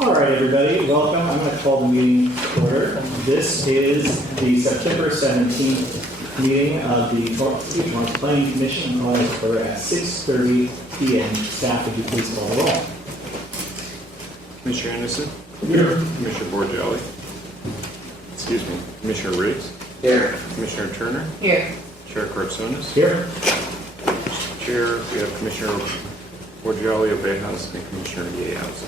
All right, everybody, welcome. I'm going to call the meeting to order. This is the September 17th meeting of the Torrance Planning Commission. I'm calling it order at 6:30 p.m. Staff, would you please call the roll? Commissioner Anderson? Here. Commissioner Borgelli? Excuse me. Commissioner Riggs? Here. Commissioner Turner? Here. Chair Cortsonis? Here. Chair, we have Commissioner Borgelli, Obejas, and Commissioner Yehouse.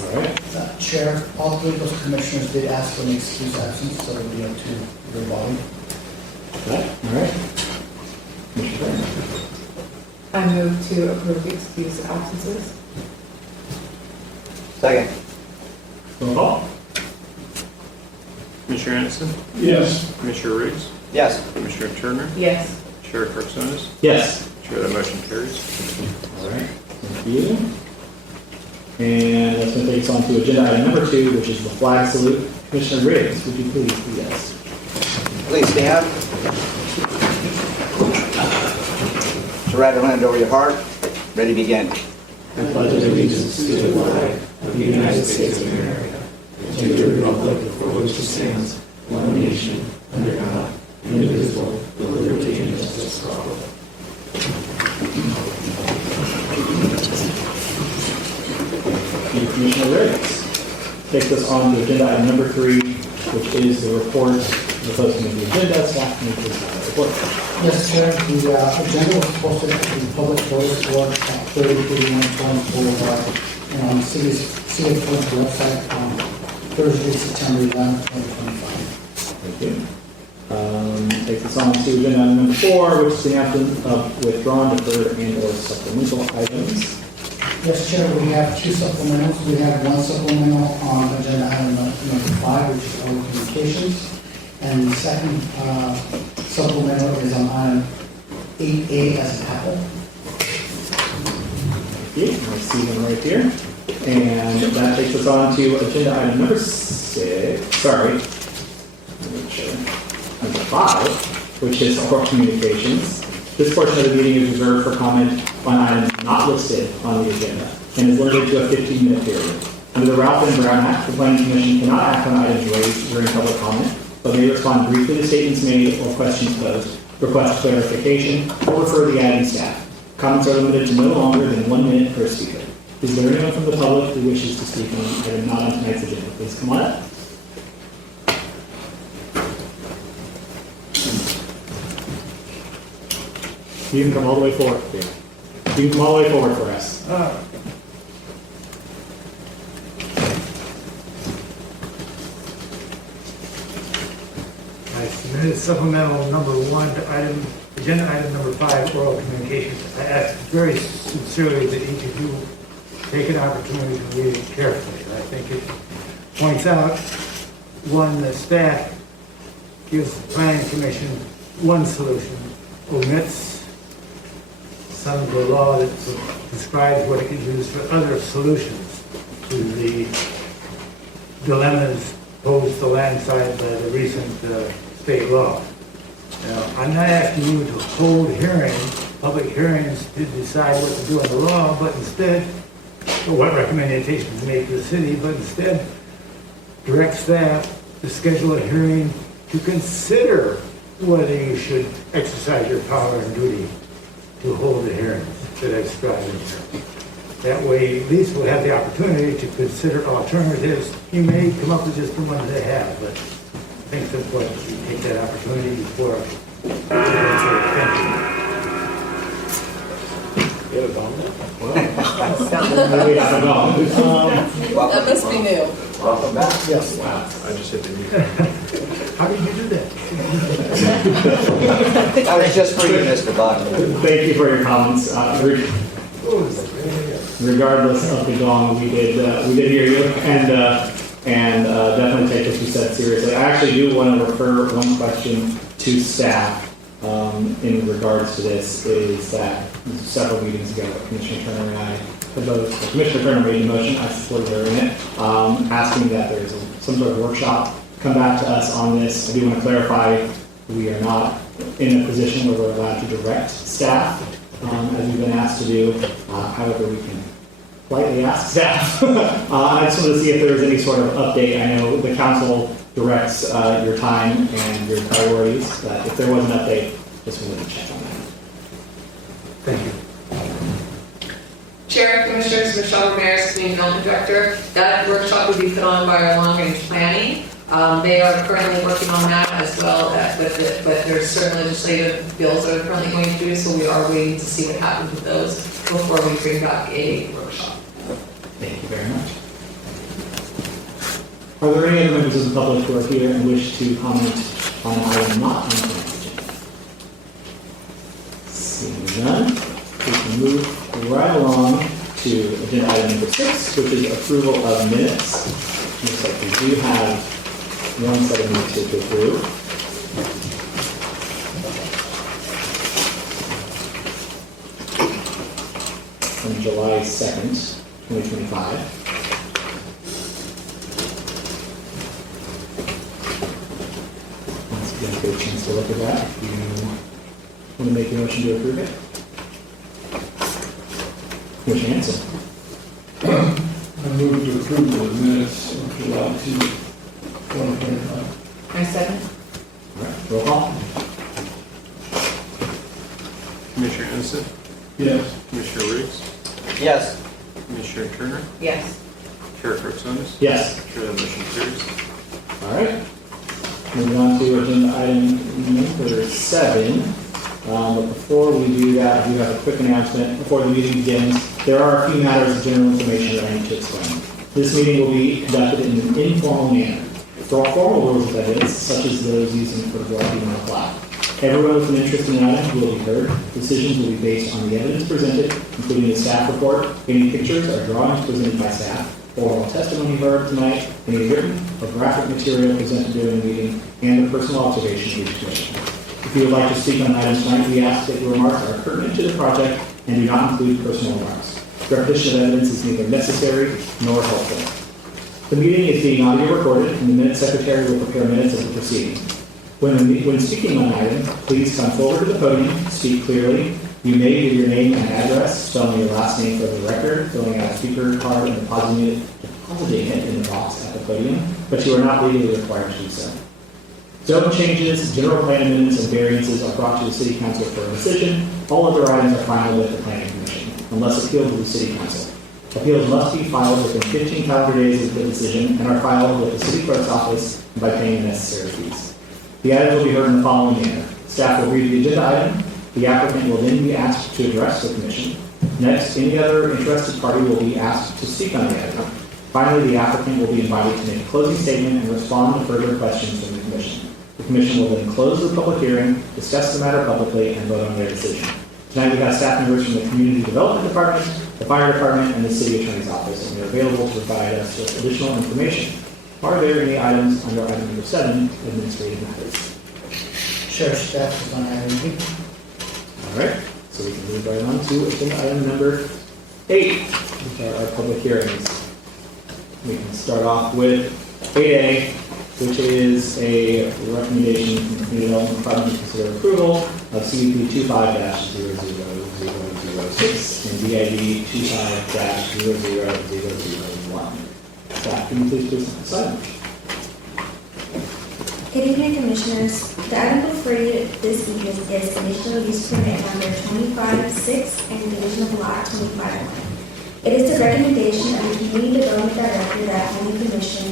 All right. Chair, all three of those commissioners did ask for an excuse absence, so it'll be up to your body. All right. Commissioner Turner. I move to approve the excuse absences. Second. Roll call. Commissioner Anderson? Yes. Commissioner Riggs? Yes. Commissioner Turner? Yes. Chair Cortsonis? Yes. Chair, that motion carries. All right. Thank you. And that's going to take us on to agenda item number 2, which is the flag salute. Commissioner Riggs, would you please lead us? Please stand. So right hand over your heart. Ready, begin. I pledge allegiance to the flag of the United States of America, and to the republic for which it stands, one nation, under God, indivisible, with liberty and justice for all. Thank you, Commissioner Riggs. Takes us on to agenda item number 3, which is the report, the posting of the agenda. Staff, can you please have the report? Yes, Chair, the agenda was posted at the public notice board at 3031 Torrance Boulevard and on the City of Torrance website on Thursday, September 11, 2025. Thank you. Takes us on to agenda item number 4, which is the announcement of withdrawn, deferred, and/or supplemental items. Yes, Chair, we have 2 supplementals. We have 1 supplemental on agenda item number 5, which is our communications. And the second supplemental is on item 8A as an apple. Thank you. I see them right here. And that takes us on to agenda item number 6. Sorry. Let me make sure. Number 5, which is oral communications. This portion of the meeting is reserved for comment on items not listed on the agenda and is limited to a 15-minute period. Under the Ralph and Brown Act, the Planning Commission cannot act on items raised during public comment, but may respond briefly to statements made or questions posed, request clarification, or refer the adding staff. Comments are limited to no longer than 1 minute per speaker. Is there anyone from the public who wishes to speak on an item not on tonight's agenda? Please come on up. You can come all the way forward. You can come all the way forward for us. I submitted supplemental number 1 to agenda item number 5, oral communications. I ask very sincerely that each of you take an opportunity to read it carefully. I think it points out, one, the staff gives the planning commission one solution, omits some of the law that describes what it can use for other solutions to the dilemmas posed to land side by the recent state law. Now, I'm not asking you to hold hearings, public hearings, to decide what to do in the law, but instead, or what recommendations to make to the city, but instead direct staff to schedule a hearing to consider whether you should exercise your power and duty to hold the hearings that I described in here. That way, at least we'll have the opportunity to consider alternatives. You may come up with just the ones they have, but I think it's important that you take that opportunity before you You have a bomb now? Maybe I don't know. That must be new. Welcome back. Yes. Wow, I just hit the mute. How did you do that? That was just for you, Mr. Buck. Thank you for your comments. Regardless of the gong, we did hear you, and definitely take what you said seriously. I actually do want to refer one question to staff in regards to this. Is that several meetings ago, Commissioner Turner and I, Commissioner Turner made a motion, I supported her in it, asking that there's some sort of workshop come back to us on this. I do want to clarify, we are not in a position where we're allowed to direct staff, as we've been asked to do. However, we can politely ask staff. I just wanted to see if there was any sort of update. I know the council directs your time and your priorities, but if there was an update, just wanted to check on that. Thank you. Chair, Commissioners, Michelle Ramirez, Community Development Director. That workshop will be put on by our long-range planning. They are currently working on that as well, but there's certain legislative bills that are currently going through, so we are waiting to see what happens with those before we bring back a workshop. Thank you very much. Are there any other members of the public who are here and wish to comment on an item not on the consent agenda? Seeing none, we can move right along to agenda item number 6, which is approval of minutes. Looks like we do have one set of minutes to approve. From July 2nd, 2025. Once again, get a chance to look at that. If you want to make a motion to approve it? Commissioner Hanson. I move to approve the minutes of July 2, 2025. My second. All right, roll call. Commissioner Innocent, Yes. Commissioner Riggs, Yes. Commissioner Turner, Yes. Chair Kurtzonis. Yes. Chair, that motion carries. All right. Moving on to agenda item number 7. But before we do that, I do have a quick announcement before the meeting begins. There are a few matters of general information that I need to explain. This meeting will be conducted in an informal manner. For all formal rules of evidence, such as those using for Blvd not apply. Everyone with an interest in an item will be heard. Decisions will be based on the evidence presented, including the staff report, any pictures or drawings presented by staff, oral testimony heard tonight, any written or graphic material presented during the meeting, and the personal observation of each commissioner. If you would like to speak on items tonight, we ask that your remarks are pertinent to the project and do not include personal remarks. Repetition of evidence is neither necessary nor helpful. The meeting is being audio recorded, and the minute secretary will prepare minutes of the proceeding. When speaking on an item, please come forward to the podium, speak clearly. You may give your name and address, spelling your last name for the record, filling out a speaker card, and depositing it in the box at the podium, but you are not legally required to do so. Zone changes, general plan amendments, and variances are brought to the City Council for a decision. All other items are filed with the Planning Commission, unless appealed to the City Council. Appeals must be filed within 15 calendar days of the decision and are filed with the City Clerk's office and by paying the necessary fees. The items will be heard in the following manner. Staff will read the agenda item. The applicant will then be asked to address the Commission. Next, any other interested party will be asked to speak on the item. Finally, the applicant will be invited to make a closing statement and respond to further questions from the Commission. The Commission will then close the public hearing, discuss the matter publicly, and vote on their decision. Tonight we have staff members from the Community Development Department, the Fire Department, and the City Attorney's Office, and they're available to provide us with additional information. Are there any items under item number 7, administrative matters? Sheriff staff is on item B. All right, so we can move right on to agenda item number 8, which are our public hearings. We can start off with 8A, which is a recommendation from the Community Development Department to consider approval of CUP 25-00006 and DID 25-00001. Staff, can you please please sign? Good evening, Commissioners. The item before you this evening is conditional use permit number 25-6 and division of lot 25-1. It is the recommendation of the Community Development Director that Planning Commission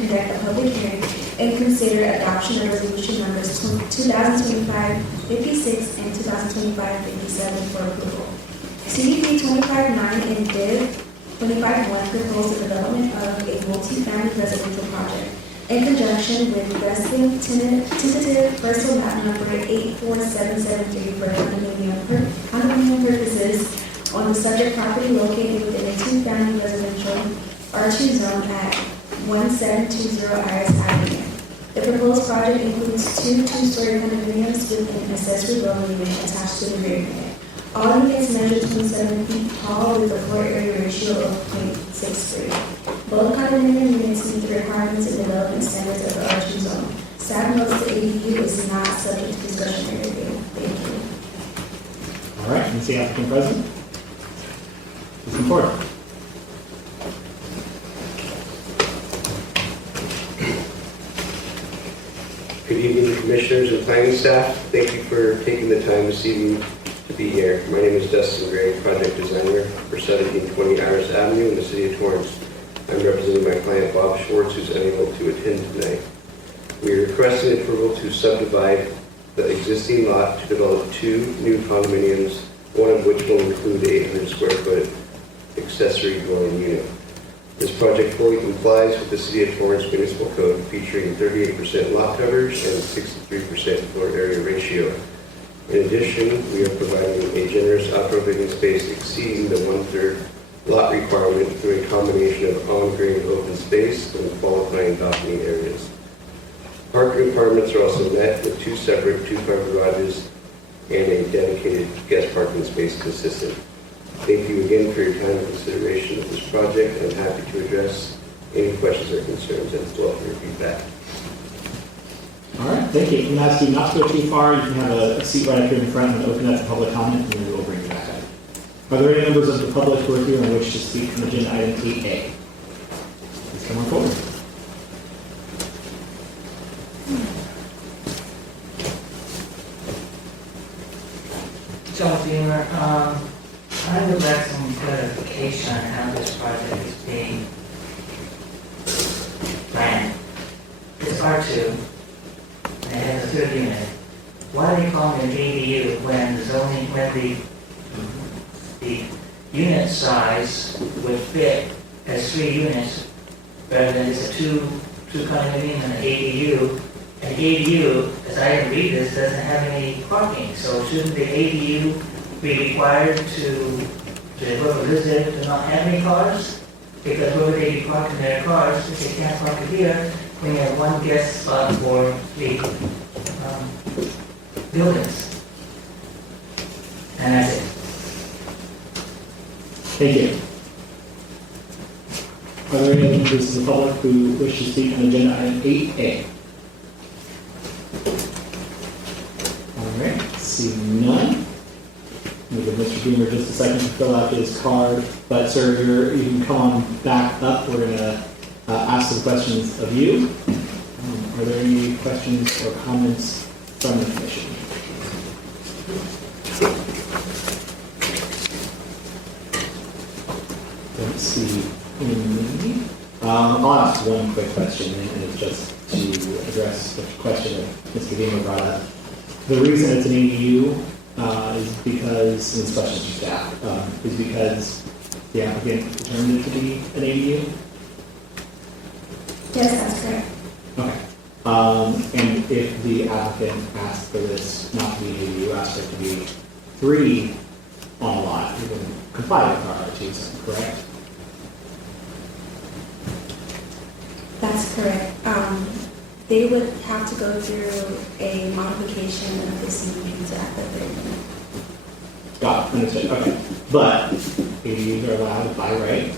conduct a public hearing and consider adoption of resolution numbers 2025-56 and 2025-57 for approval. CUP 25-9 and Div 25-1 propose the development of a multi-family residential project in conjunction with resident tentative parcel map number 84773 for condominium purposes on the subject property located within a two-family residential R2 zone at 1720 Iris Avenue. The proposed project includes two two-story condominiums with an accessory dwelling unit attached to the rear unit. All units measure 27 feet tall with a floor area ratio of 0.63. Both condominium units meet the requirements and development standards of the R2 zone. Staff notes the ADU is not subject to discretionary review. Thank you. All right, and the applicant present. Please come forward. Good evening, Commissioners and planning staff. Thank you for taking the time this evening to be here. My name is Dustin Gray, project designer for 1720 Iris Avenue in the city of Torrance. I'm representing my client Bob Schwartz, who's unable to attend tonight. We are requesting approval to subdivide the existing lot to develop 2 new condominiums, one of which will include 800 square foot accessory dwelling unit. This project fully complies with the City of Torrance Municipal Code, featuring 38% lot coverage and 63% floor area ratio. In addition, we are providing a generous outdoor living space exceeding the 1/3 lot requirement through a combination of on-grade open space and qualifying balcony areas. Parking requirements are also met with 2 separate 2-car garages and a dedicated guest parking space consistent. Thank you again for your time and consideration of this project. I'm happy to address any questions or concerns and welcome your feedback. All right, thank you. I'm going to ask you not to go too far. You can have a seat right up here in front and open that to public comment, and then we'll bring you back up. Are there any members of the public who are here and wish to speak on agenda item 8A? Please come on forward. John Beamer, I would like some clarification on how this project is being planned. It's R2, and it has a 3rd unit. Why are they calling it an ADU when the unit size would fit as 3 units rather than it's a two condominium and an ADU? An ADU, as I read this, doesn't have any parking, so shouldn't the ADU be required to whoever lives there to not have any cars? Because whoever they park in their cars, if they can't park it here, we have 1 guest spot for 3 buildings. And that's it. Thank you. Are there any other members of the public who wish to speak on agenda item 8A? All right, seeing none. We'll give Mr. Beamer just a second to fill out his card. But sir, you can come on back up. We're going to ask some questions of you. Are there any questions or comments from the commission? Don't see any. I'll ask one quick question, and it's just to address the question that Mr. Beamer brought up. The reason it's an ADU is because, and this question to staff, is because the applicant determined it to be an ADU? Yes, that's correct. Okay. And if the applicant asked for this not to be an ADU, asked for it to be 3 on a lot, you would comply with our RTs, correct? That's correct. They would have to go through a modification of the CUP to add the 3rd unit. Got it, understood, okay. But ADUs are allowed by right,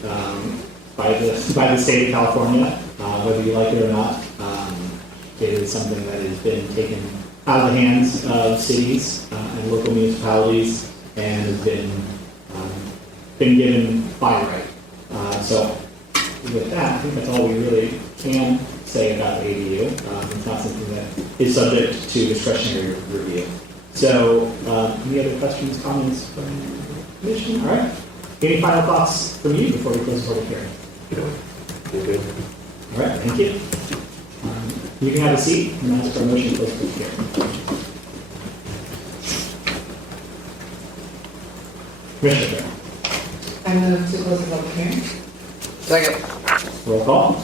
by the state of California, whether you like it or not. It is something that has been taken out of the hands of cities and local municipalities and has been given by right. So with that, I think that's all we really can say about the ADU. It's not something that is subject to discretionary review. So, any other questions, comments from the commission? All right. Any final thoughts from you before we close the public hearing? Okay. All right, thank you. You can have a seat and ask for a motion to close the public hearing. Commissioner, I move to close the public hearing. Second. roll call.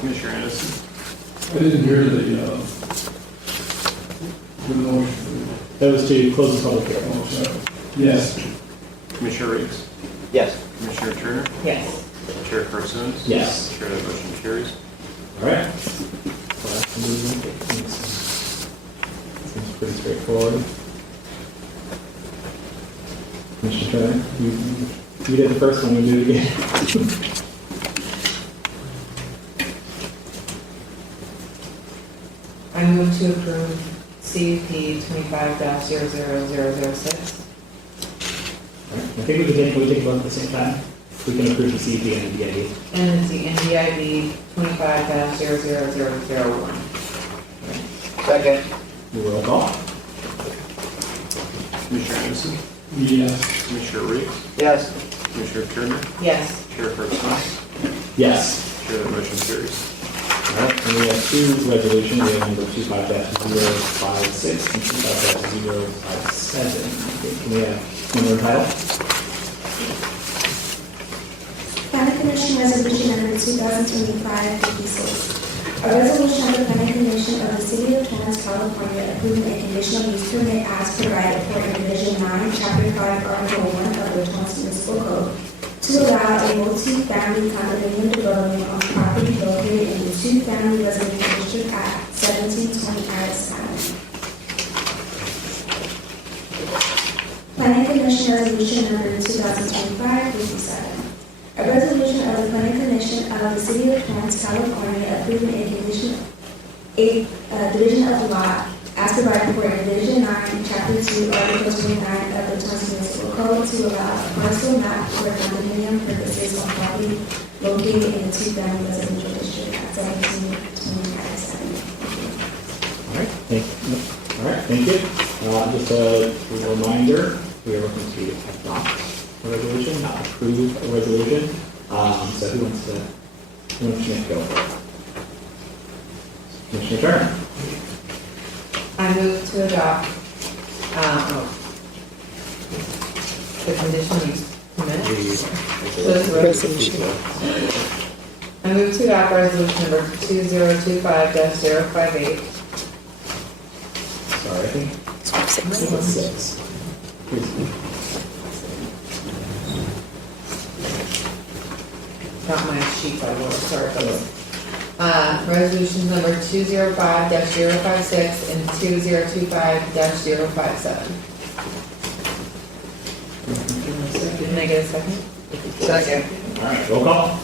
Commissioner Anderson, I didn't hear the motion. That was to close the public hearing. Oh, sorry. Yes. Commissioner Reeks, Yes. Commissioner Turner, Yes. Chair Carsoons. Yes. Chair, that motion carries. All right. Seems pretty straightforward. Commissioner Turner, you did the first one, you do it again. I move to approve CUP 25-00006. All right, think we can take both at the same time. We can approve the CEP and the DID. And it's the NDID 25-00001. Second. Roll call. Commissioner Anderson, Yes. Commissioner Reeves, Yes. Commissioner Turner, Yes. Chairperson, Yes. Chair, that motion carries. All right, and we have two resolutions. We have number 25-056 and 25-057. Okay, can we have number and title? Planning Commission Resolution Number 2025-56. A resolution of the Planning Commission of the City of Torrance, California, approving a conditional use permit as provided for in Division 9, Chapter 5, Article 1 of the Torrance Municipal Code to allow a multi-family condominium development on property located in the two-family residential district at 1720 Iris Avenue. Planning Commission Resolution Number 2025-57. A resolution of the Planning Commission of the City of Torrance, California, approving a division of lot as provided for in Division 9, Chapter 2, Article 29 of the Torrance Municipal Code to allow a parcel map for condominium purposes on property located in the two-family residential district at 1720 Iris Avenue. All right, thank you. Just a reminder, we are looking to adopt a resolution, not approve a resolution. So who wants to go for it? Commissioner Turner. I move to adopt, the conditional use permit. I move to adopt resolution number 2025-058. Sorry, I think it's 6. Not my sheet, I will, sorry, folks. Resolutions number 205-056 and 2025-057. Can I get a second? Second. All right, roll call.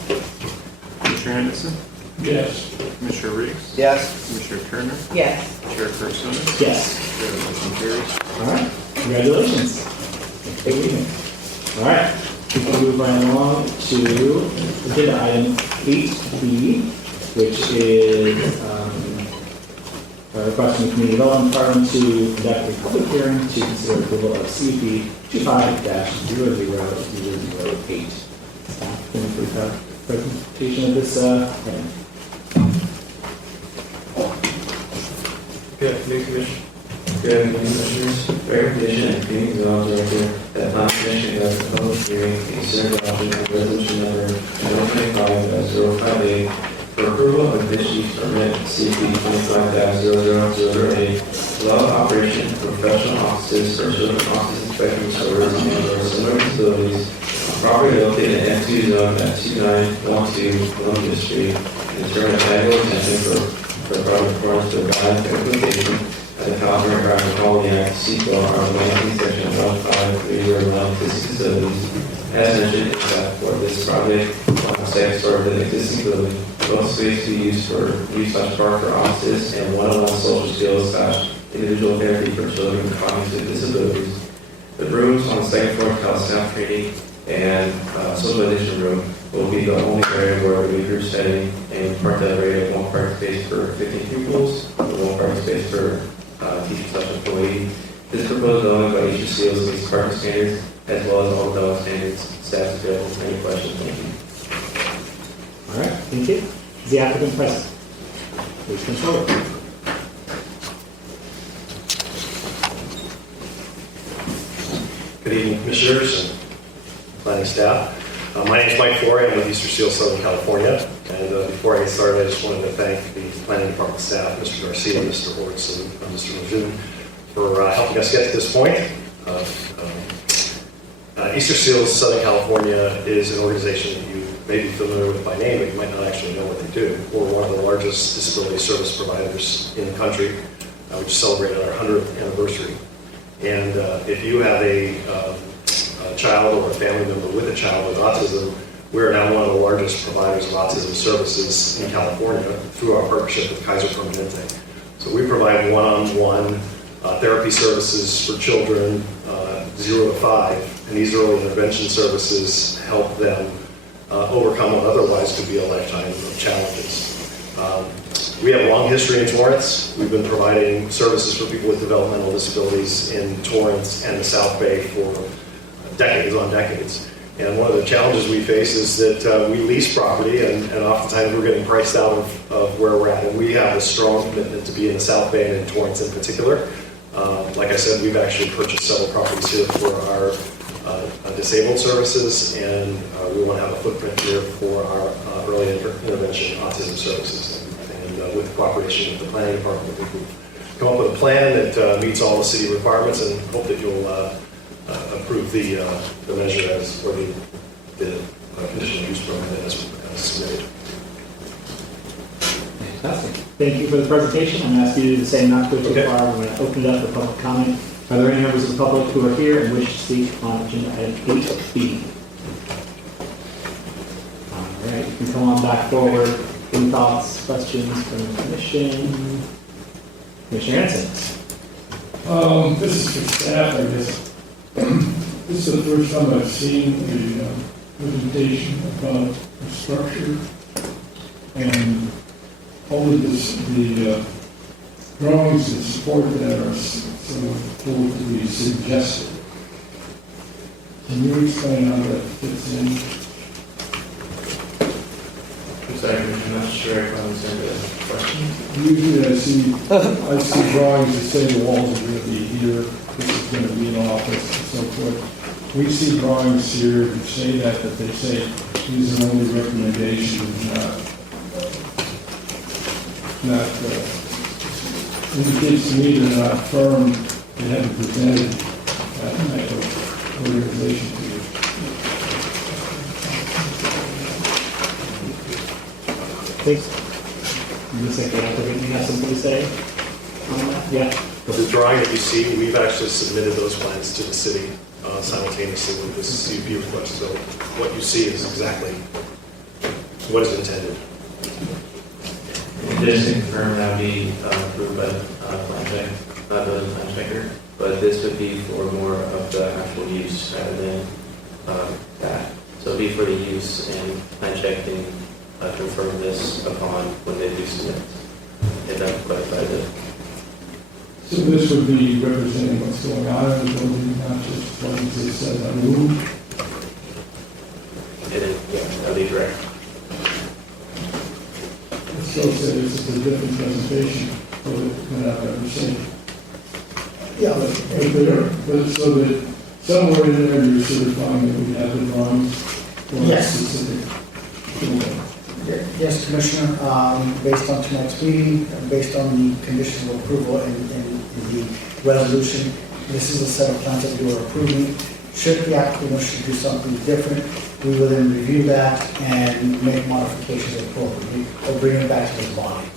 Commissioner Anderson, Yes. Commissioner Reeves, Yes. Commissioner Turner, Yes. Chairperson, Yes. Chair, that motion carries. All right, congratulations. Good evening. All right, we can move right along to agenda item 8B, which is a request from the Community Development Department to conduct a public hearing to consider approval of CUP 25-00008. Staff, can you please have a presentation of this item? Good afternoon, Commissioner. Good afternoon, Commissioners. Fair Condition and Community Development Director, that Planning Commission conducts a public hearing to consider adoption of resolution number 2025-058 for approval of a conditional use permit CP 25-00008 to allow the operation of professional offices for children office inspection servers and or similar facilities on property located in F2 zone at 2912 Columbia Street and determine a annual exemption for project performance to provide implementation of the California Environmental Quality Act, CEQA, or the 19th section of 153 facilities. As mentioned, for this project, on-site storage of the existing building, both space to be used for use/park for offices and one-on-one social skills/individual therapy for children with cognitive disabilities. The rooms on the second floor, health staff training and socialization room will be the only area where we group setting and park that area of one parking space per 15 pupils, one parking space per teacher/employee. This proposed development by each seals meets parking standards as well as all development standards. Staff is available for any questions. Thank you. All right, thank you. Is the applicant present? Please come forward. Good evening, Commissioners and planning staff. My name is Mike Flory. I'm with Easter Seal, Southern California. And before I get started, I just wanted to thank the planning department staff, Mr. Garcia, Mr. Hortz, and Mr. Lejeune, for helping us get to this point. Easter Seals Southern California is an organization that you may be familiar with by name, but you might not actually know what they do. We're one of the largest disability service providers in the country. We just celebrated our 100th anniversary. And if you have a child or a family member with a child with autism, we're now one of the largest providers of autism services in California through our partnership with Kaiser Permanente. So we provide one-on-one therapy services for children, 0 to 5, and these early intervention services help them overcome what otherwise could be a lifetime of challenges. We have a long history in Torrance. We've been providing services for people with developmental disabilities in Torrance and the South Bay for decades on decades. And one of the challenges we face is that we lease property, and oftentimes we're getting priced out of where we're at. And we have a strong commitment to be in the South Bay and in Torrance in particular. Like I said, we've actually purchased several properties here for our disabled services, and we want to have a footprint here for our early intervention autism services. And with the cooperation with the planning department, we can come up with a plan that meets all the city requirements, and hope that you'll approve the measure as, or the conditional use permit as submitted. Fantastic. Thank you for the presentation. I'm going to ask you to do the same, not to go too Okay. far. We're going to open it up for public comment. Are there any members of the public who are here and wish to speak on agenda item 8B? All right, you can come on back forward. Any thoughts, questions from the commission? Commissioner Hanson. This is for staff, I guess. This is the first time I've seen a presentation about the structure and all of this, the drawings that support that are sort of thought to be suggested. Can you explain how that fits in? I'm sorry, I'm not sure if I understand the question. Usually I see drawings that say the walls are going to be here, this is going to be an office, and so forth. We see drawings here that say that they say these are only recommendations, indicates to me they're not firm, they haven't presented that type of organization to you. Please. Looks like the applicant may have something to say on that. Yeah. The drawing that you see, we've actually submitted those plans to the city simultaneously with this CUP request. So what you see is exactly what is intended. Just to confirm, that would be approved by plan check, not building plan checker, but this would be for more of the actual use rather than that. So it'd be for the use, and plan check can confirm this upon when they do submit. If that clarifies it. So this would be representing what's going on in the building, not just what it says on the room. And then, yeah, that'd be correct. It still says it's a different presentation for what I've ever seen. Yeah, But so that somewhere in there you're certifying that we have the drawings for a Yes. specific building. Yes, Commissioner, based on tonight's meeting, based on the conditions of approval and the resolution, this is a set of plans that you are approving. Should the applicant wish to do something different, we will then review that and make modifications appropriately, or bring it back to the body.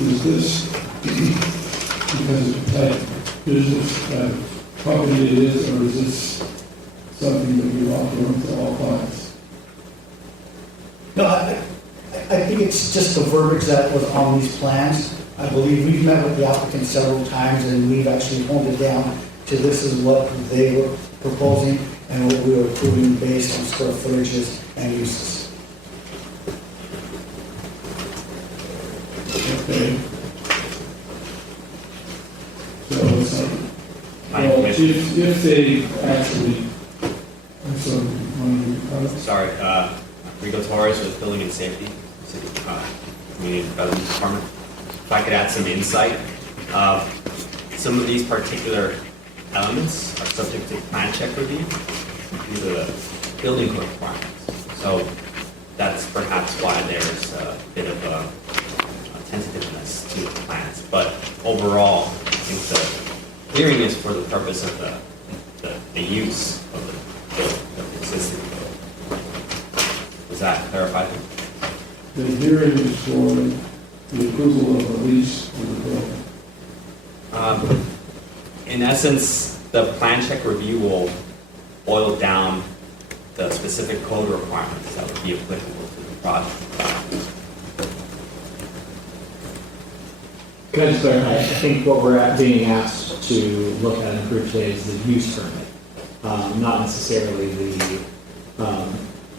Is this, because of the type of business, company it is, or is this something that we offer to all clients? No, I think it's just the verbiage that was on these plans. I believe we've met with the applicant several times, and we've actually honed it down to this is what they were proposing and what we were approving based on square footages and uses. Okay. So it's like, well, if they actually, I'm sorry, Sorry, Rico Torres with Building and Safety, City Community Development Department. If I could add some insight, some of these particular elements are subject to plan check review due to the building code requirements. So that's perhaps why there's a bit of a tentativeness to the plans. But overall, I think the hearing is for the purpose of the use of the building, of the existing building. Does that clarify? the hearing is for the approval of a lease for the building. In essence, the plan check review will boil down the specific code requirements that would be applicable to the project. Can I just clarify? I think what we're being asked to look at and approve today is the use permit, not necessarily the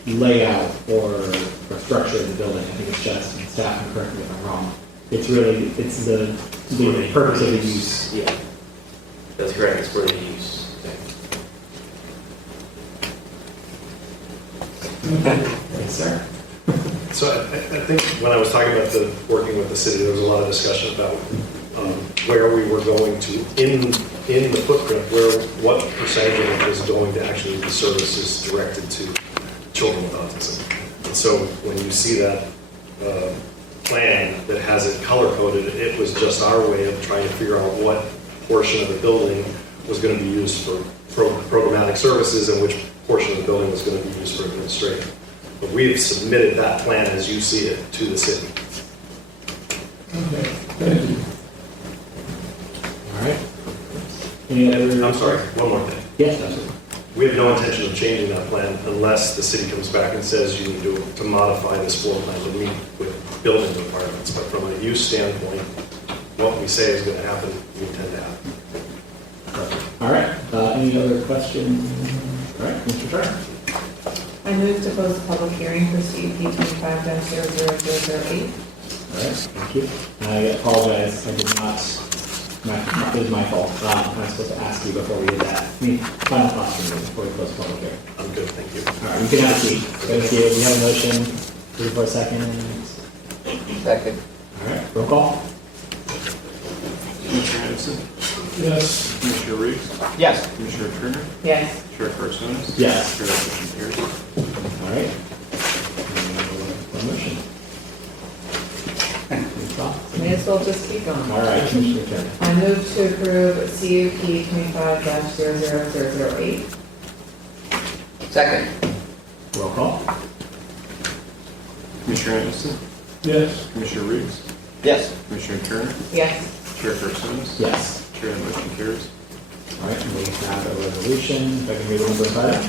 layout or structure of the building. I think it's just, and staff can correct me if I'm wrong, it's really, it's the purpose of the use. Yeah, that's correct, it's for the use. Yes, sir. So I think when I was talking about working with the city, there was a lot of discussion about where we were going to, in the footprint, what percentage of it was going to actually be services directed to children with autism. And so when you see that plan that has it color-coded, it was just our way of trying to figure out what portion of the building was going to be used for programmatic services and which portion of the building was going to be used for administrative. But we've submitted that plan as you see it to the city. Okay, thank you. All right. Any other? I'm sorry, one more thing. Yes, absolutely. We have no intention of changing that plan unless the city comes back and says you need to modify this floor plan to meet with building requirements. But from a use standpoint, what we say is going to happen, we intend to happen. All right. Any other questions? All right, Mr. Turner. I move to close the public hearing for CUP 25-00008. All right, thank you. I apologize. I did not. It was my fault. I was supposed to ask you before we did that. Final thoughts from you before we close the public hearing. I'm good, thank you. All right, you can have a seat. Thank you. We have a motion. 34 seconds. Second. All right, roll call. Commissioner Anderson? Yes. Commissioner Reeves? Yes. Commissioner Turner? Yes. Chair Carsonas? Yes. Chair motion carries. All right. Motion. May as well just keep going. All right, Commissioner Turner. I move to approve CUP 25-00008. Second. Roll call. Commissioner Anderson? Yes. Commissioner Reeves? Yes. Commissioner Turner? Yes. Chair Carsonas? Yes. Chair motion carries. All right, and we have a resolution. If I can read the number of items.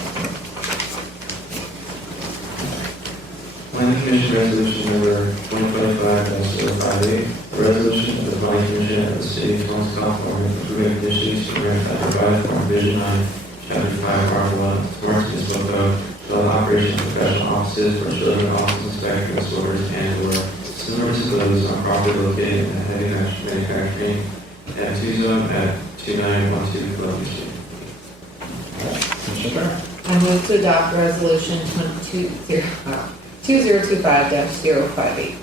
Planning Commission Resolution Number 2025-058, a resolution of the Planning Commission of the City of Torrance, California, approving conditions to grant that provided for in Vision 9, Chapter 5, Part 1, Torrance Municipal Code, to allow operation of professional offices for children office inspector disorders and/or similar to those on property located in the heavy manufacturing at 2 zone at 2912 Blvd. Commissioner Turner. I move to adopt resolution 2025-058.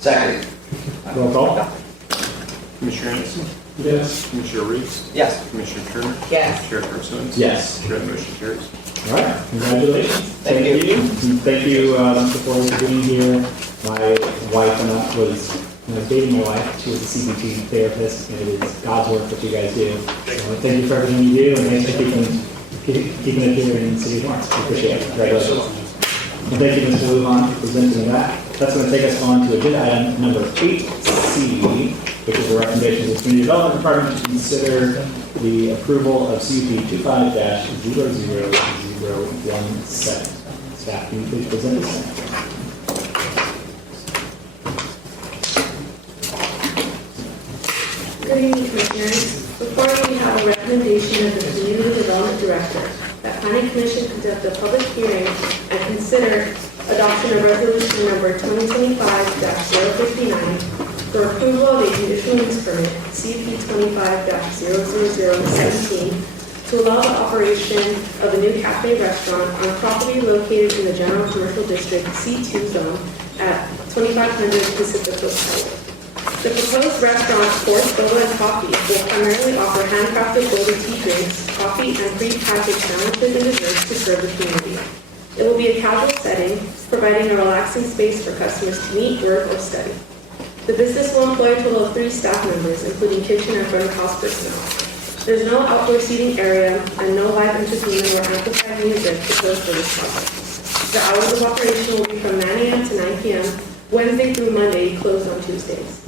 Second. Roll call. Commissioner Anderson? Yes. Commissioner Reeves? Yes. Commissioner Turner? Yes. Chair Carsonas? Yes. Chair motion carries. All right, congratulations. Thank you. And thank you, Mr. Ford, for being here. My wife and I was dating my wife. She was a CBT therapist, and it is God's work that you guys do. So thank you for everything you do, and thanks for keeping it here in City of Torrance. We appreciate it. Congratulations. And thank you, Mr. Lujan, for presenting that. That's going to take us on to agenda item number 8C, which is a recommendation of the Community Development Department to consider the approval of CUP 25-00017. Staff, can you please present this? Good evening, Commissioners. Before you, we have a recommendation of the Community Development Director that Planning Commission conduct a public hearing and consider adoption of resolution number 2025-059 for approval of a conditional use permit, CUP 25-00017, to allow the operation of a new cafe restaurant on property located in the General Commercial District C2 zone at 2500 Pacific Coast Highway. The proposed restaurant, Sports, Boba, and Coffee will primarily offer handcrafted golden tea drinks, coffee, and pre-packaged sandwiches and desserts to serve the community. It will be a casual setting, providing a relaxing space for customers to meet, work, or study. The business will employ a total of 3 staff members, including kitchen and front of house personnel. There's no outdoor seating area and no live entertainment or amplified music proposed for this project. The hours of operation will be from 9 a.m. to 9 p.m., Wednesday through Monday, closed on Tuesdays.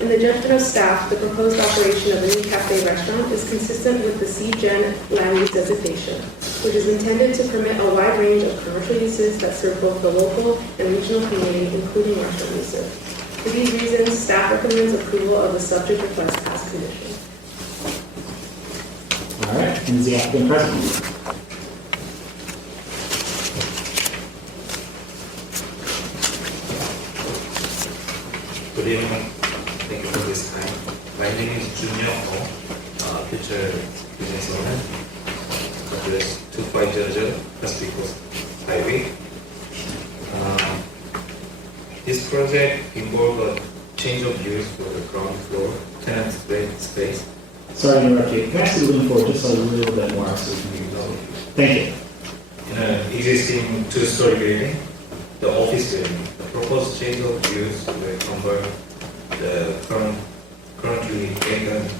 In the judgment of staff, the proposed operation of the new cafe restaurant is consistent with the C-Gen land use designation, which is intended to permit a wide range of commercial uses that serve both the local and regional community, including restaurant uses. For these reasons, staff recommends approval of the subject request as conditioned. All right, and is the applicant present? Good evening. Thank you for this time. My name is Junior Ho, future business owner. Address 2500 Pacific Coast Highway. This project involves a change of use for the ground floor tenant space. Sorry to interrupt you. Can I ask you to lean forward just a little bit more so we can hear you? Thank you. In an existing two-story building, the office building, the proposed change of use will convert the currently vacant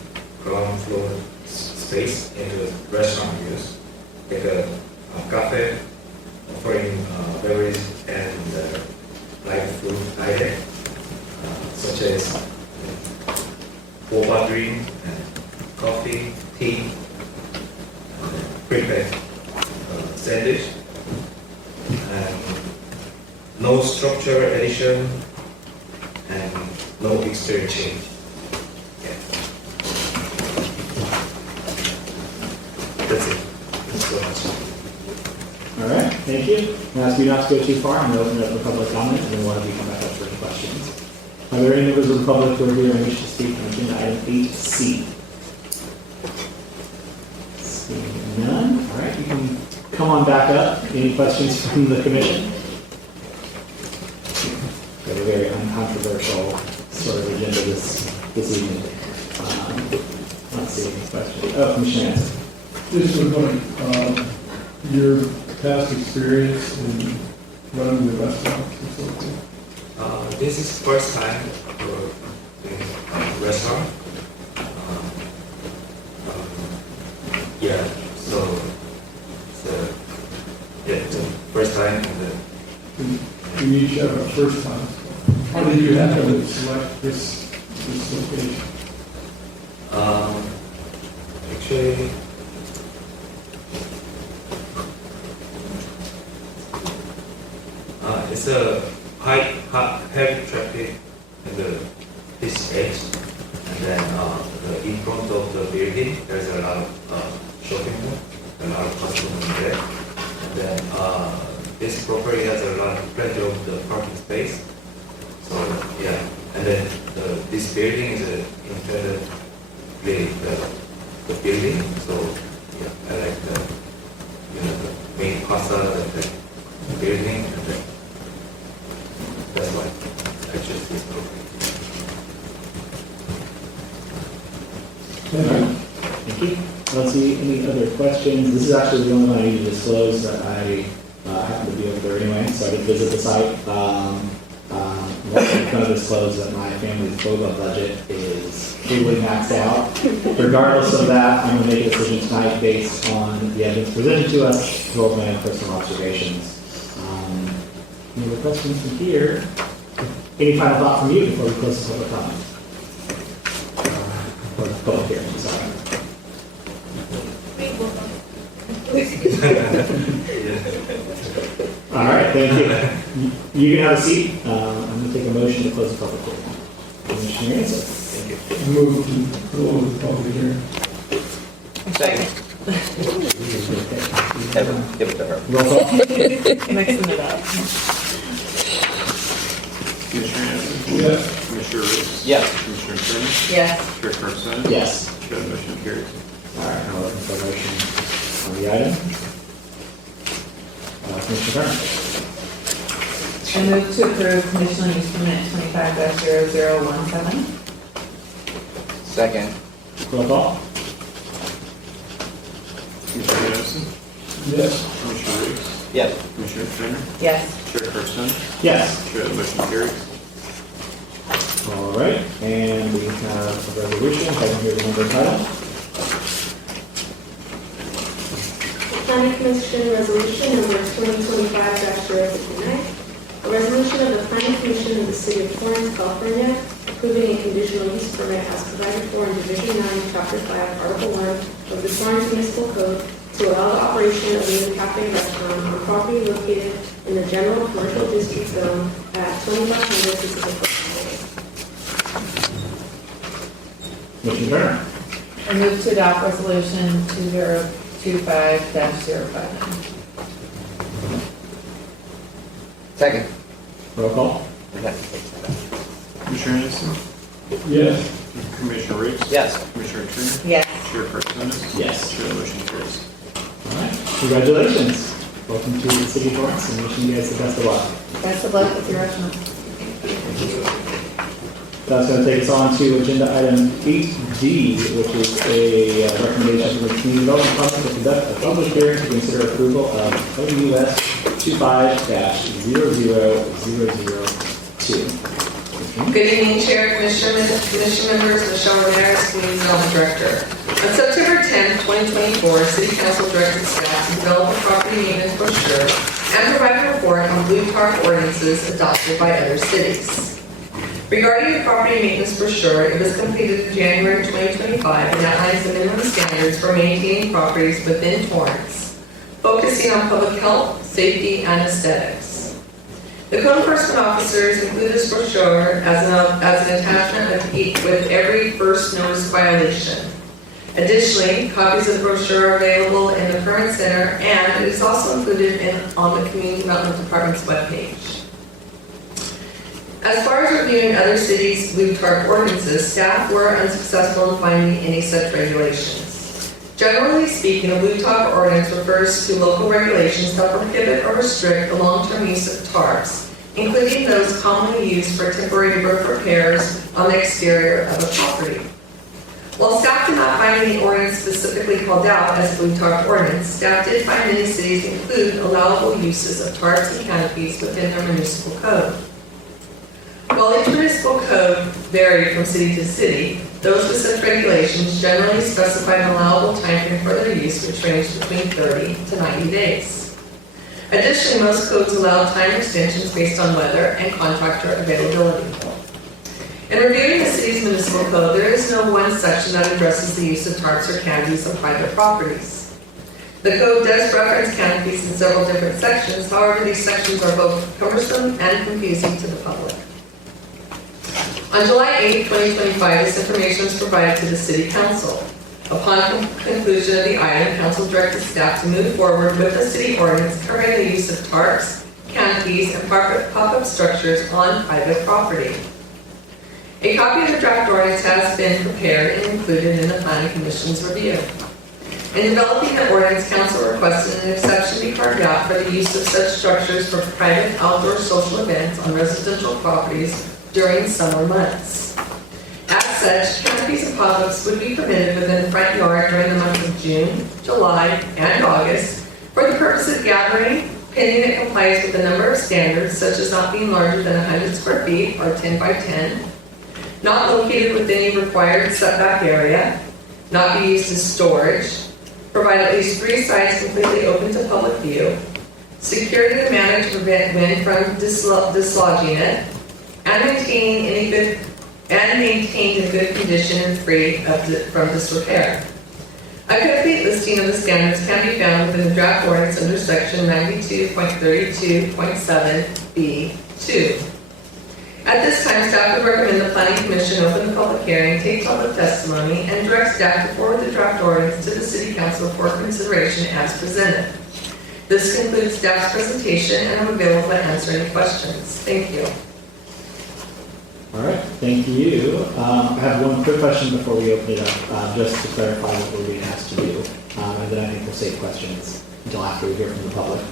ground floor space into restaurant use, like a cafe offering beverage and live food item, such as boba drink, coffee, tea, prepared sandwich, and no structure addition and no exterior change. Yeah. That's it. Thanks so much. All right, thank you. I'll ask you not to go too far. I'm going to open it up for public comment, and then we'll have you come back up for any questions. Are there any members of the public who are here and wish to speak on agenda item 8C? Seeing none. All right, you can come on back up. Any questions from the commission? We have a very uncontroversial sort of agenda this evening. Let's see any questions. Oh, Commissioner Hanson. Just a point, your past experience in running the restaurant facility? This is first time for the restaurant. Yeah, so it's the first time. You each have a first time. How did you happen to select this location? Actually, it's a heavy traffic in this edge, and then in front of the building there's a lot of shopping mall, a lot of customers there, and then this property has a lot plenty of the parking space. So yeah, and then this building is intended the building. So yeah, I like the main facade of the building, and then that's why I chose this property. Thank you. I don't see any other questions. This is actually the only one I need to disclose that I happen to be over there anyway, so I did visit the site. I'm going to disclose that my family's boba budget is totally maxed out. Regardless of that, I'm going to make a decision tonight based on the evidence presented to us, as well as my own personal observations. Any other questions from here? Any final thought from you before we close the public comment? Or the public hearing, sorry. All right, thank you. You can have a seat. I'm going to take a motion to close the public hearing. Commissioner Hanson. Thank you. Move to close the public hearing. Second. Give it to her. Roll call. Mixing it up. Commissioner Hanson? Yes. Commissioner Ritz? Yes. Commissioner Turner? Yes. Chair Carson? Yes. Chair, motion carries. All right, now looking for a motion on the item. Commissioner Turner. I move to approve conditional use permit 25-0017. Second. Roll call. Commissioner Hanson? Yes. Commissioner Ritz? Yes. Commissioner Turner? Yes. Chair Carson? Yes. Chair, motion carries. All right, and we have a resolution. I don't hear the number and title. Planning Commission Resolution Number 2025-059. A resolution of the Planning Commission of the City of Torrance, California, approving a conditional use permit as provided for in Division 9, Chapter 5, Article 1 of the Torrance Municipal Code to allow the operation of a new cafe restaurant on property located in the General Commercial District Zone at 2500 Pacific Coast Highway. Commissioner Turner. I move to adopt resolution 2025-059. Second. Roll call. Commissioner Anderson? Yes. Commissioner Rea? Yes. Commissioner Turner? Yes. Chairperson Ennis? Yes. Chair, motion carries. All right. Congratulations. Welcome to the City of Torrance and wishing you guys the best of luck. Best of luck with your restaurant. That's going to take us on to agenda item 8D, which is a recommendation from the Community Development Department to conduct a public hearing to consider approval of OUS 25-00002. Good evening, Chair, Commission members, Michelle Ramirez, Community Development Director. On September 10, 2024, City Council directed staff to develop a property maintenance brochure and provide a report on blue tarp ordinances adopted by other cities. Regarding the property maintenance brochure, it was completed in January 2025 and outlines the minimum standards for maintaining properties within Torrance, focusing on public health, safety, and aesthetics. The code enforcement officers include this brochure as an attachment with every first notice violation. Additionally, copies of the brochure are available in the current center, and it is also included on the Community Development Department's webpage. As far as reviewing other cities' blue tarp ordinances, staff were unsuccessful in finding any such regulations. Generally speaking, a blue tarp ordinance refers to local regulations that prohibit or restrict the long-term use of tarps, including those commonly used for temporary roof repairs on the exterior of a property. While staff did not find any ordinance specifically called out as a blue tarp ordinance, staff did find many cities include allowable uses of tarps and canopies within their municipal code. While each municipal code varied from city to city, those with such regulations generally specified an allowable time frame for their use, which ranged between 30 to 90 days. Additionally, most codes allow time extensions based on weather and contractor availability. In reviewing the city's municipal code, there is no one section that addresses the use of tarps or canopies on private properties. The code does reference canopies in several different sections, however, these sections are both cumbersome and confusing to the public. On July 8, 2025, this information was provided to the City Council. Upon conclusion of the item, Council directed staff to move forward with a city ordinance covering the use of tarps, canopies, and pop-up structures on private property. A copy of the draft ordinance has been prepared and included in the Planning Commission's review. In developing the ordinance, Council requested an exception be carved out for the use of such structures for private outdoor social events on residential properties during summer months. As such, canopies and pop-ups would be permitted within the front yard during the months of June, July, and August for the purpose of gathering, pending it complies with a number of standards, such as not being larger than 100 square feet or 10 by 10, not located within any required setback area, not be used as storage, provide at least 3 sites completely open to public view, secured in a manner to prevent wind from dislodging it, and maintained in good condition and free from disrepair. A complete listing of the standards can be found within the draft ordinance under section 92.32.7B2. At this time, staff would recommend the Planning Commission open the public hearing, take public testimony, and direct staff to forward the draft ordinance to the City Council for consideration as presented. This concludes staff's presentation, and I'm available to answer any questions. Thank you. All right, thank you. I have one quick question before we open it up, just to clarify what we're being asked to do. And then I think we'll save questions until after we hear from the public.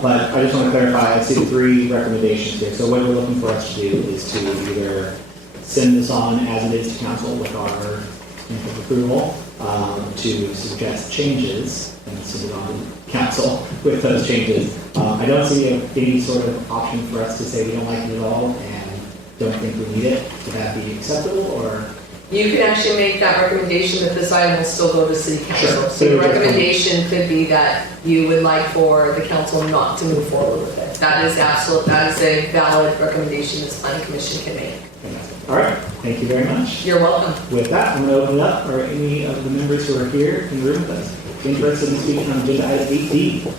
But I just want to clarify, I see 3 recommendations here. So what we're looking for us to do is to either send this on as it is to council with our input approval, to suggest changes and send it on to council with those changes. I don't see any sort of option for us to say we don't like it at all and don't think we need it. Would that be acceptable, or? You can actually make that recommendation, but this item will still go to City Council. Sure. So your recommendation could be that you would like for the council not to move forward with it. That is absolute. That is a valid recommendation this Planning Commission can make. All right, thank you very much. You're welcome. With that, I'm going to open it up. Are any of the members who are here in the room with us interested in speaking on agenda item 8D?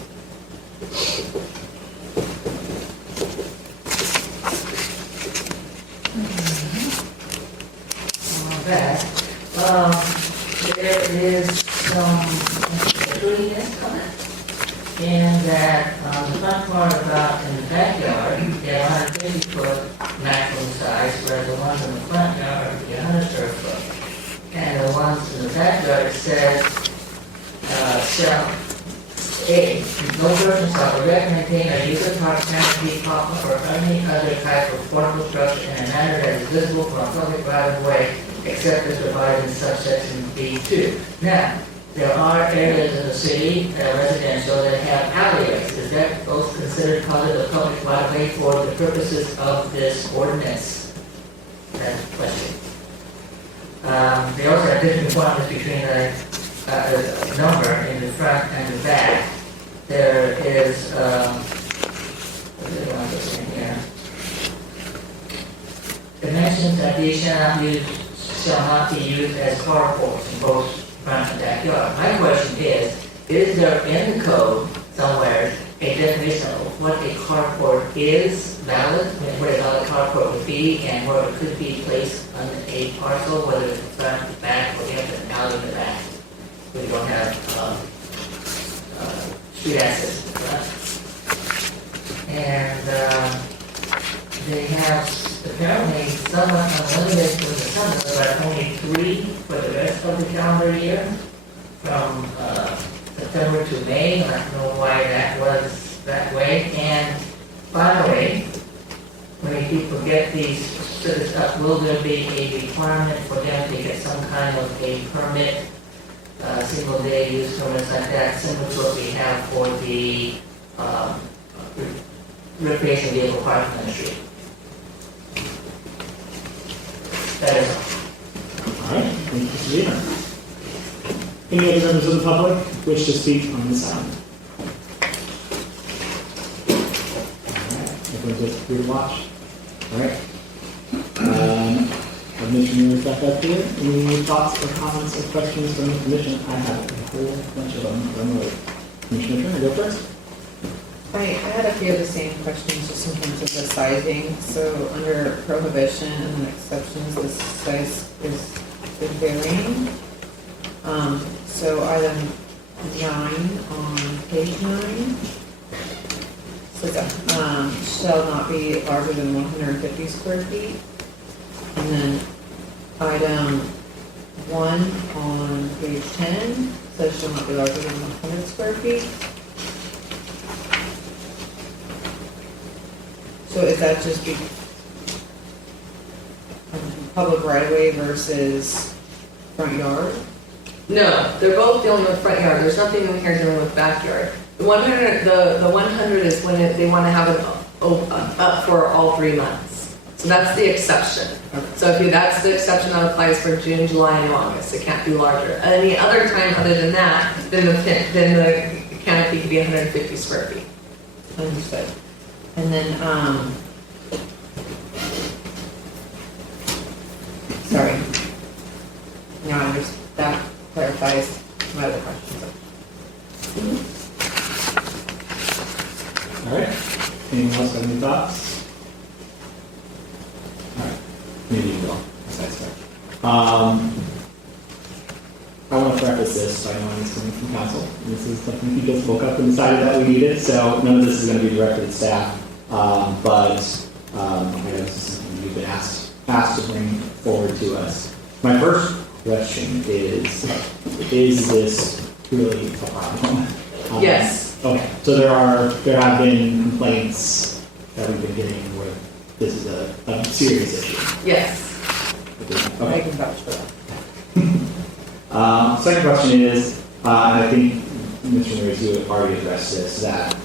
there is some truthiness comment. And that the front part about in the backyard, they're 150 foot maximum size, whereas the ones in the front yard are 100 square foot. And the ones in the backyard, it says, no person shall erect, maintain, or use a park, canopy, pop, or any other type of portable structure in a manner that is visible from a public right of way, except as provided in subsection B2. Now, there are areas in the city that are residential that have alleyways. Is that those considered part of the public right of way for the purposes of this ordinance? That's the question. They also have different requirements between a number in the front and the back. There is, what do they want to say here? Dimensions that these shall not be used as carports in both front and backyard. My question is there in the code somewhere a definition of what a carport is valid, what a valid carport would be, and where it could be placed on a parcel, whether it's front, back, or you have an alley in the back? We don't have street access, right? And they have apparently somewhat unlimited for the summer, but only 3 for the rest of the calendar year, from September to May. I don't know why that was that way. And finally, when people get these sort of stuff, will there be a requirement for them to get some kind of a permit, single day use permits like that, similar to what we have for the recreation vehicle parking on the street? That is all. All right, thank you, Mr. Weaver. Any other members of the public wish to speak on this item? All right, everyone's just here to watch. All right. Commissioners back up here. Any thoughts or comments or questions from the commission? I have a whole bunch of them. Commissioner Turner, go first. I had a few of the same questions, just in terms of the sizing. So under prohibition and then exceptions, the size is varying. So item 9 on page 9 says shall not be larger than 150 square feet. And then item 1 on page 10 says shall not be larger than 100 square feet. So is that just be public right of way versus front yard? No, they're both dealing with front yard. There's nothing in here dealing with backyard. The 100, the 100 is when they want to have it up for all 3 months. So that's the exception. Okay. So if that's the exception that applies for June, July, and August. It can't be larger. Any other time other than that, then the canopy could be 150 square feet. Understood. And then, sorry. Now that clarifies my other questions. All right. Anyone else have any thoughts? All right. Maybe you will. I want to preface this so I know it's coming from council. This is something we just woke up and decided that we needed, so none of this is going to be directed at staff. But I know this is something you've been asked to bring forward to us. My first question is this really a problem? Yes. Okay, so there have been complaints that we've been getting where this is a serious issue. Yes. I can vouch for that. Second question is, I think Mr. Norris, you already addressed this, that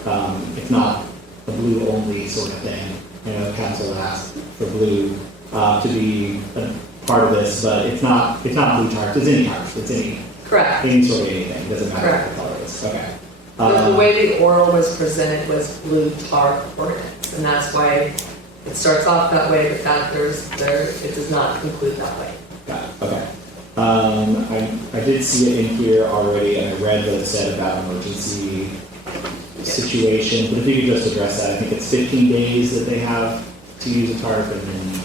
it's not a blue-only sort of thing. I know council asked for blue to be a part of this, but it's not blue tarps. It's any tarps. It's any Correct. any sort of anything. It doesn't matter Correct. what the color is. Okay. The way the oral was presented was blue tarp ordinance, and that's why it starts off that way, but that it does not conclude that way. Got it. Okay. I did see it in here already, and I read what it said about emergency situation, but if you could just address that, I think it's 15 days that they have to use a tarp, and then...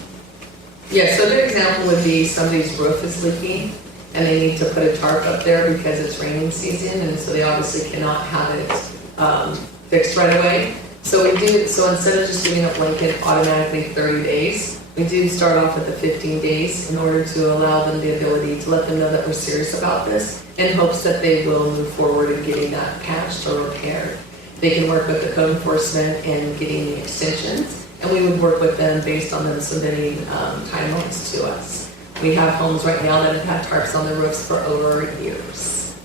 Yeah, so a good example would be somebody's roof is leaking, and they need to put a tarp up there because it's raining season, and so they obviously cannot have it fixed right away. So instead of just giving a blanket automatically 30 days, we do start off at the 15 days in order to allow them the ability to let them know that we're serious about this, in hopes that they will move forward in getting that patched or repaired. They can work with the code enforcement and getting the extensions, and we would work with them based on them submitting timelines to us. We have homes right now that have had tarps on their roofs for over years.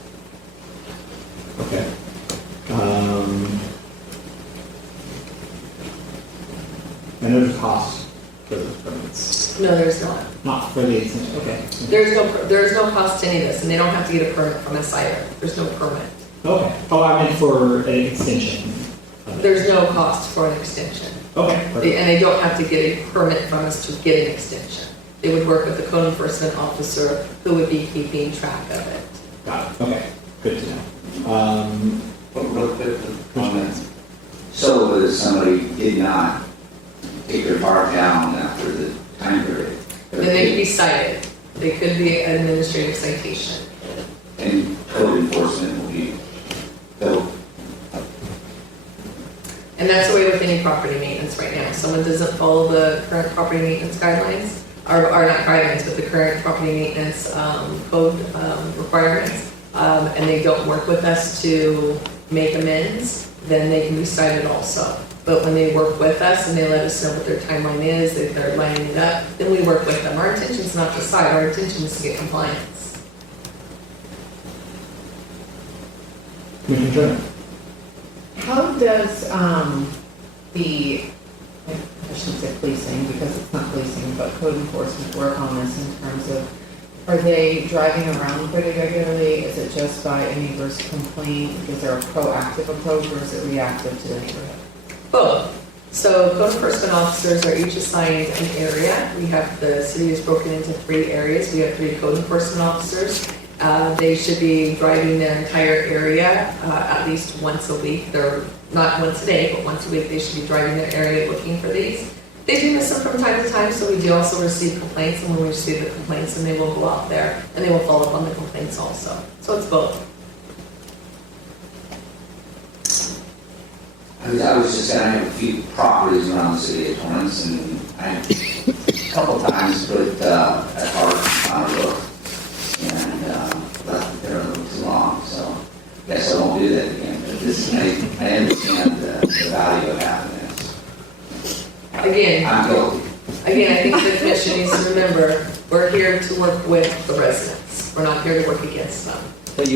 Okay. And there's a cost for those permits. No, there's not. Not for the extension, okay. There's no cost to any of this, and they don't have to get a permit from us either. There's no permit. Okay. Oh, I meant for an extension. There's no cost for an extension. Okay. Perfect. And they don't have to get a permit from us to get an extension. They would work with the code enforcement officer who would be keeping track of it. Got it. Okay. Good to know. Real quick comment. So if somebody did not take their park down after the time period, Then they could be cited. They could be an administrative citation. and code enforcement will be built. And that's the way with any property maintenance right now. If someone doesn't follow the current property maintenance guidelines, or not guidelines, but the current property maintenance code requirements, and they don't work with us to make amends, then they can be cited also. But when they work with us and they let us know what their timeline is, if they're lining it up, then we work with them. Our intention is not to cite, our intention is to get compliance. Commissioner Turner? How does I shouldn't say policing, because it's not policing, but code enforcement work on this in terms of, are they driving around pretty regularly? Is it just by a neighbor's complaint? Is there a proactive approach, or is it reactive to the neighborhood? Both. So code enforcement officers are each assigned an area. We have, the city is broken into 3 areas. We have 3 code enforcement officers. They should be driving their entire area at least once a week. They're not once a day, but once a week they should be driving their area looking for these. They do miss them from time to time, so we do also receive complaints, and when we receive the complaints, then they will go out there and they will follow up on the complaints also. So it's both. I was just gonna have a few properties around the city of Torrance, and I a couple times put at heart on a roof, and left it there a little too long, so I guess I won't do that again. But this, I understand the value of having this. Again, I'm guilty. I think the commission needs to remember, we're here to work with the residents. We're not here to work against them. But we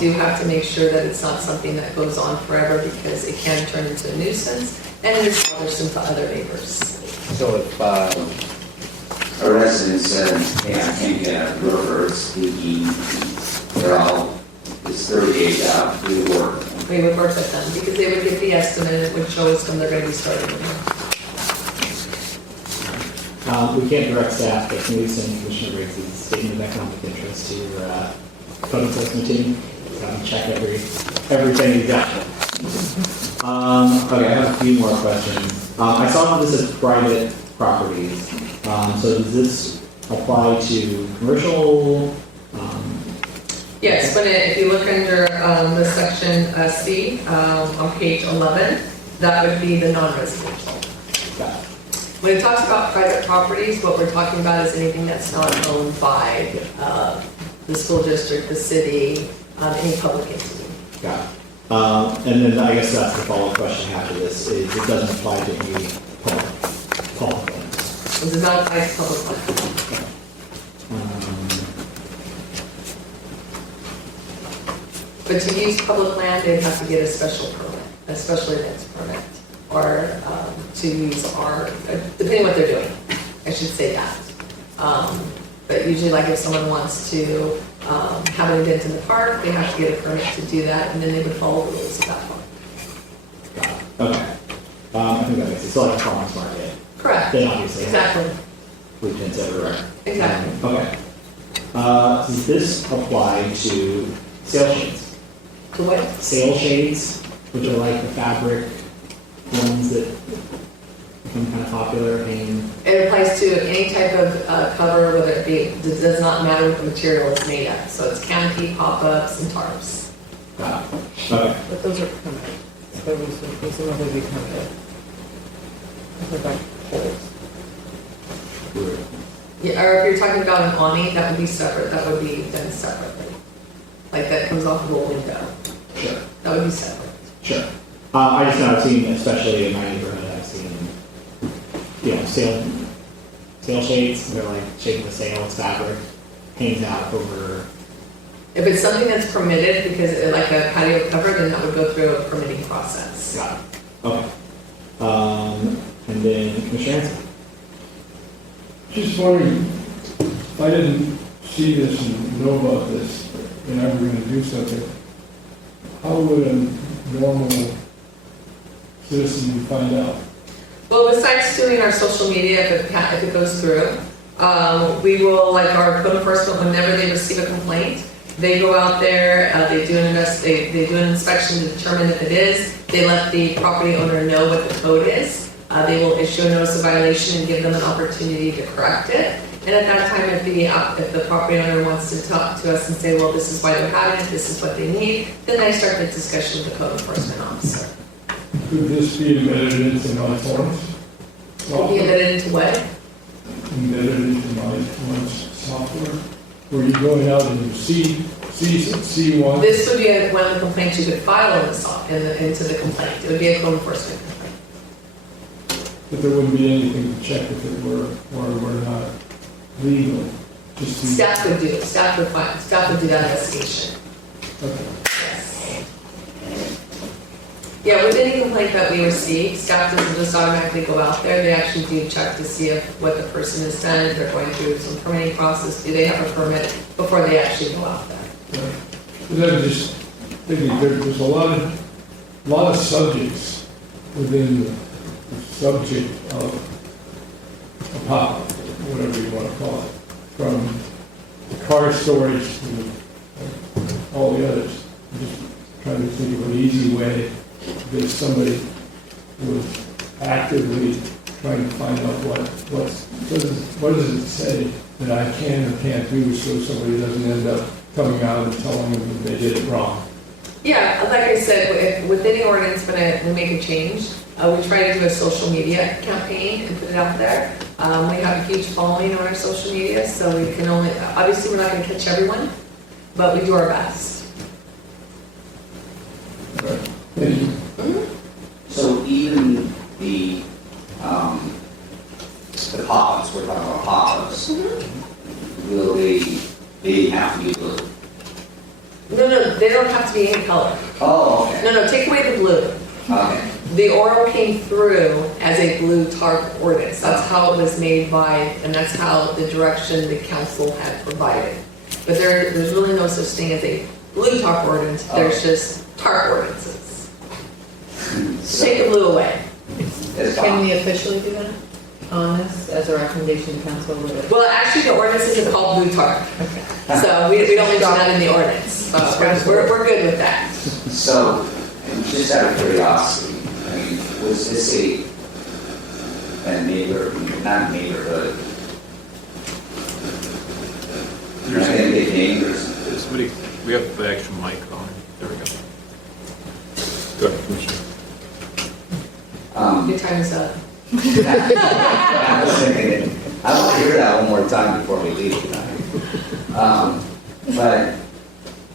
do have to make sure that it's not something that goes on forever, because it can turn into a nuisance and it is bothersome to other neighbors. So if a resident says, hey, I can't get a roof, or it's leaking, it's 30 days out, we would work with them. We would work with them because they would get the estimate and it would show us when they're going to be starting. We can't direct staff, but can we send Commissioner Riggs' statement of economic interest to code enforcement team? Check everything he's got. Okay, I have a few more questions. I saw this as private properties. So does this apply to commercial? Yes, but if you look under the section C on page 11, that would be the non-residential. Got it. When it talks about private properties, what we're talking about is anything that's not owned by the school district, the city, any public entity. Got it. And then I guess that's the follow-up question after this, is it doesn't apply to any public lands. It does not apply to public land. But to use public land, they'd have to get a special permit, a special events permit, or to use our, depending what they're doing, I should say that. But usually, like if someone wants to have an event in the park, they have to get a permit to do that, and then they would follow the rules of that park. Got it. Okay. I think that makes sense. So like a farmer's market. Correct. Then obviously. Exactly. Blue tents everywhere. Exactly. Okay. Does this apply to sail shades? To what? Sail shades, which are like the fabric ones that become kind of popular and It applies to any type of cover, whether it be, it does not matter what the material is made of. So it's canopy, pop-ups, and tarps. got it. Okay. But those are permanent. So those would presumably be permanent. They're like poles. Yeah, or if you're talking about an awning, that would be separate, that would be done separately. Like that comes off of a window, Sure. that would be separate. Sure. I just know I've seen, especially in my neighborhood, I've seen, sail shades, they're like shaking the sail, it's fabric, hangs out over. If it's something that's permitted, because like a patio cover, then that would go through a permitting process. Got it. Okay. And then Commissioner Hanson. Just wondering, if I didn't see this and know about this, and I were going to do something, how would a normal citizen find out? Well, besides doing our social media, if it goes through, we will, like our code enforcement, whenever they receive a complaint, they go out there, they do an inspection to determine if it is. They let the property owner know what the code is. They will issue a notice of violation and give them an opportunity to correct it. And at that time, if the property owner wants to talk to us and say, well, this is why they're having it, this is what they need, then I start the discussion with the code enforcement officer. Could this be embedded into my Torrance? Be embedded into what? Embedded into my Torrance software? Where you're going out and you see one? This would be one of the complaints you could file into the complaint. It would be a code enforcement complaint. But there wouldn't be anything to check if it were or were not legal? Just to... Staff would do it. Staff would do that investigation. Okay. Yes. Yeah, with any complaint that we receive, staff doesn't just automatically go out there. They actually do check to see if what the person has done, if they're going through some permitting process, do they have a permit before they actually go out there. Right. But I'm just thinking there's a lot of subjects within the subject of a pop-up, whatever you want to call it, from the car storage to all the others. I'm just trying to think of an easy way that somebody would actively trying to find out what does it say that I can or can't do so somebody doesn't end up coming out and telling them that they did it wrong. Yeah, like I said, with any ordinance, when we make a change, we try to do a social media campaign and put it out there. We have a huge following on our social media, so we can obviously we're not going to catch everyone, but we do our best. Right. Thank you. Mm-hmm. So even the pop-ups, we're talking about pop-ups, will they have to be blue? No, they don't have to be any color. Oh, okay. No, take away the blue. Okay. The oral came through as a blue tarp ordinance. That's how it was made and that's how the direction the council had provided. But there's really no such thing as a blue tarp ordinance. There's just tarp ordinances. Take the blue away. Can we officially do that on this as a recommendation to council? Well, actually, the ordinance isn't called blue tarp. So we don't mention that in the ordinance. We're good with that. So, just out of curiosity, was this a not neighborhood? You're not going to get neighbors? Somebody, we have the extra mic on. There we go. Go ahead, Commissioner. Your time is up. I was thinking, I want to hear that one more time before we leave tonight. But,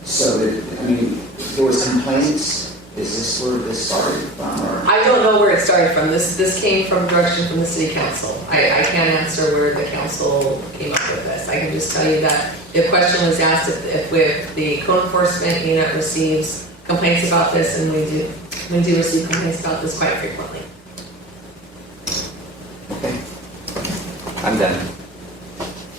so, there was complaints. Is this where this started from? Or? I don't know where it started from. This came from direction from the city council. I can't answer where the council came up with this. I can just tell you that the question was asked if the code enforcement unit receives complaints about this, and we do receive complaints about this quite frequently. Okay. I'm done.